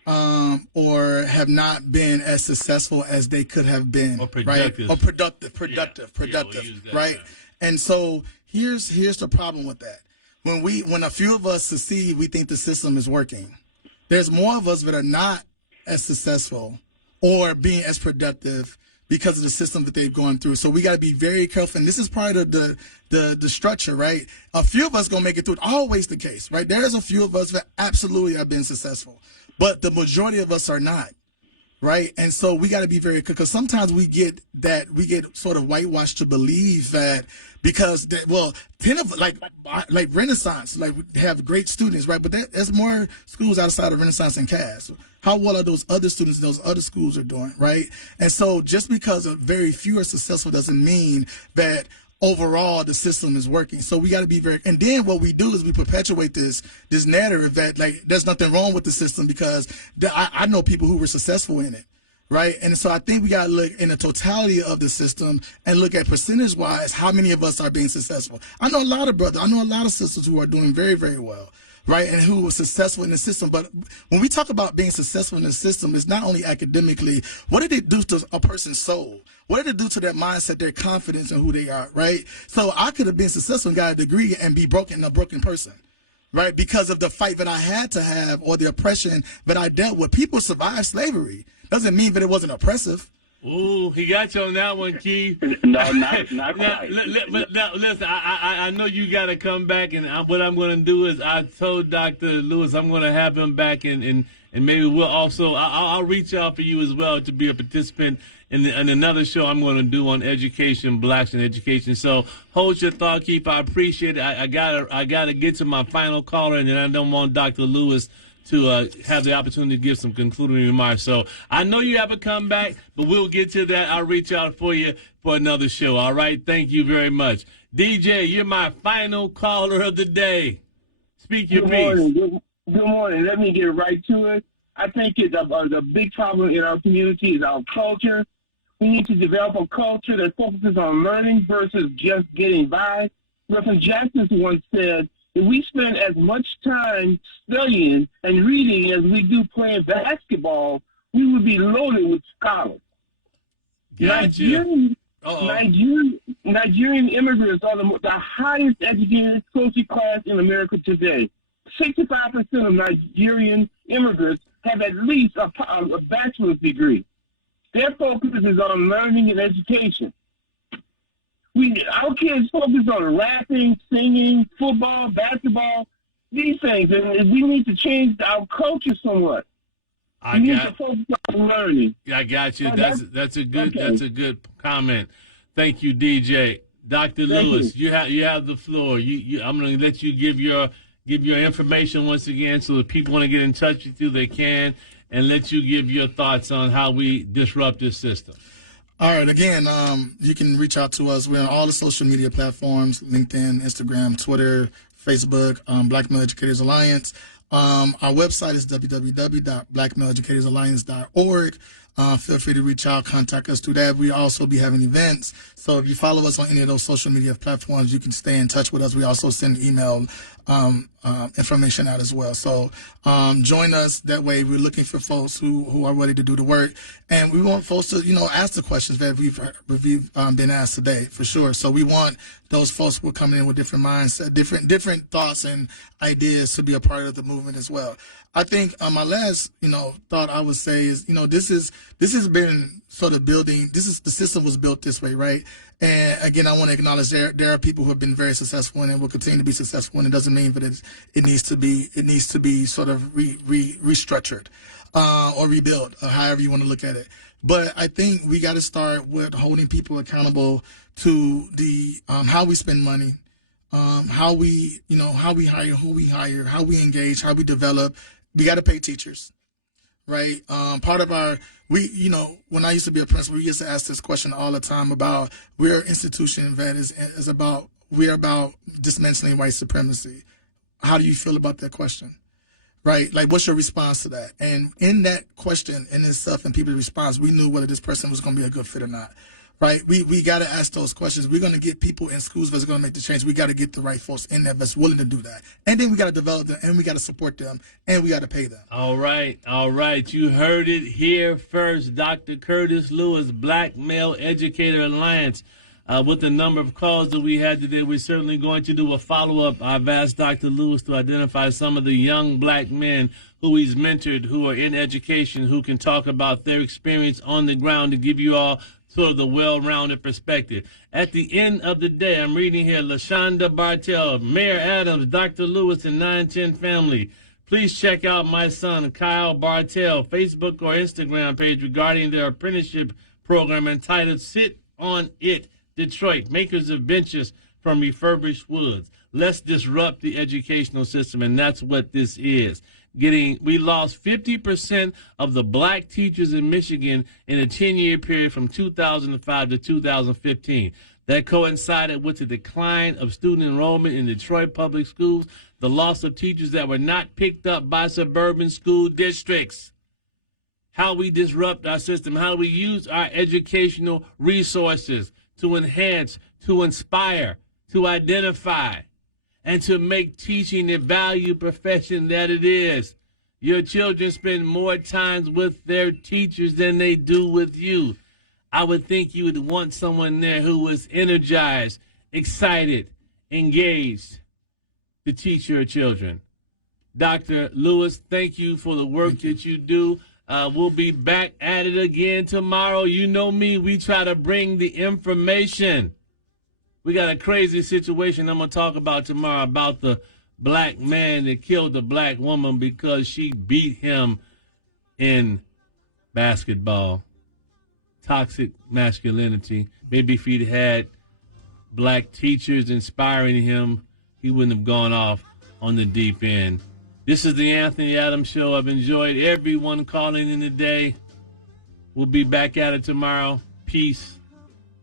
or have not been as successful as they could have been. Or productive. Right? Or productive, right? And so here's the problem with that. When a few of us succeed, we think the system is working. There's more of us that are not as successful or being as productive because of the system that they've gone through. So we got to be very careful. And this is part of the structure, right? A few of us going to make it through. It's always the case, right? There's a few of us that absolutely have been successful, but the majority of us are not. Right. And so we got to be very, because sometimes we get sort of whitewashed to believe that because, 10 of like Renaissance, like we have great students, right? But there's more schools outside of Renaissance and Cass. How well are those other students in those other schools are doing, right? And so just because very few are successful doesn't mean that overall the system is working. So we got to be very, and then what we do is we perpetuate this narrative that like there's nothing wrong with the system because I know people who were successful in it, right? And so I think we got to look in the totality of the system and look at percentage wise how many of us are being successful. I know a lot of sisters who are doing very, very well, right, and who were successful in the system. But when we talk about being successful in the system, it's not only academically. What did it do to a person's soul? What did it do to their mindset, their confidence in who they are, right? So I could have been successful and got a degree and be a broken person, right, because of the fight that I had to have or the oppression that I dealt with. People survived slavery. Doesn't mean that it wasn't oppressive, Ooh, he got you on that one, Keith. No, not quite. But now, listen, I know you got to come back, and what I'm going to do is I told Dr. Lewis I'm going to have him back, and maybe we'll also I'll reach out for you as well to be a participant in another show I'm going to do on education, blacks and education. So hold your thought, Keith. I appreciate it. I gotta get to my final caller, and then I don't want Dr. Lewis to have the opportunity to give some concluding remarks. So I know you have a comeback, but we'll get to that. I'll reach out for you for another show. All right? Thank you very much. DJ, you're my final caller of the day. Speak your piece. Good morning. Let me get right to it. I think the big problem in our community is our culture. We need to develop a culture that focuses on learning versus just getting by. Reverend Jackson once said, if we spend as much time studying and reading as we do playing basketball, we would be loaded with scholars. Nigerian immigrants are the highest educated social class in America today. 65% of Nigerian immigrants have at least a bachelor's degree. Their focus is on learning and education. Our kids focus on rapping, singing, football, basketball, these things, and we need to change our culture somewhat. We need to focus on learning. I got you. That's a good comment. Thank you, DJ. Dr. Lewis, you have the floor. I'm going to let you give your information once again, so that people want to get in touch with you, they can, and let you give your thoughts on how we disrupt this system. All right. Again, you can reach out to us. We're on all the social media platforms: LinkedIn, Instagram, Twitter, Facebook, Black Male Educators Alliance. Our website is www.blackmaleeducatorsalliance.org. Feel free to reach out, contact us through that. We also be having events. So if you follow us on any of those social media platforms, you can stay in touch with us. We also send email information out as well. So join us. That way we're looking for folks who are ready to do the work. And we want folks to, ask the questions that we've been asked today, for sure. So we want those folks who are coming in with different mindsets, different thoughts and ideas to be a part of the movement as well. I think my last, thought I would say is, this has been sort of building. The system was built this way, right? And again, I want to acknowledge there are people who have been very successful and will continue to be successful. And it doesn't mean that it needs to be sort of restructured or rebuilt, or however you want to look at it. But I think we got to start with holding people accountable to the how we spend money. How we hire, who we hire, how we engage, how we develop. We got to pay teachers, right? Part of when I used to be a principal, we used to ask this question all the time about we're an institution that we're about dismantling white supremacy. How do you feel about that question, right? Like, what's your response to that? And in that question, in itself, and people's response, we knew whether this person was going to be a good fit or not. Right, we got to ask those questions. We're going to get people in schools that's going to make the change. We got to get the right folks in there that's willing to do that, and then we got to develop them, and we got to support them, and we got to pay them. All right. You heard it here first. Dr. Curtis Lewis, Black Male Educator Alliance. With the number of calls that we had today, we're certainly going to do a follow-up. I've asked Dr. Lewis to identify some of the young black men who he's mentored, who are in education, who can talk about their experience on the ground to give you all sort of the well-rounded perspective. At the end of the day, I'm reading here, LaShonda Bartell, Mayor Adams, Dr. Lewis, and 910 family. Please check out my son, Kyle Bartell, Facebook or Instagram page regarding their apprenticeship program entitled Sit on It, Detroit, makers of benches from refurbished woods. Let's disrupt the educational system, and that's what this is. We lost 50% of the black teachers in Michigan in a 10-year period from 2005 to 2015. That coincided with the decline of student enrollment in Detroit public schools, the loss of teachers that were not picked up by suburban school districts. How we disrupt our system, how we use our educational resources to enhance, to inspire, to identify, and to make teaching the valued profession that it is. Your children spend more time with their teachers than they do with you. I would think you would want someone there who was energized, excited, engaged to teach your children. Dr. Lewis, thank you for the work that you do. We'll be back at it again tomorrow. You know me. We try to bring the information. We got a crazy situation I'm going to talk about tomorrow about the black man that killed the black woman because she beat him in basketball. Toxic masculinity. Maybe if he'd had black teachers inspiring him, he wouldn't have gone off on the deep end. This is the Anthony Adams Show. I've enjoyed everyone calling in today. We'll be back at it tomorrow. Peace.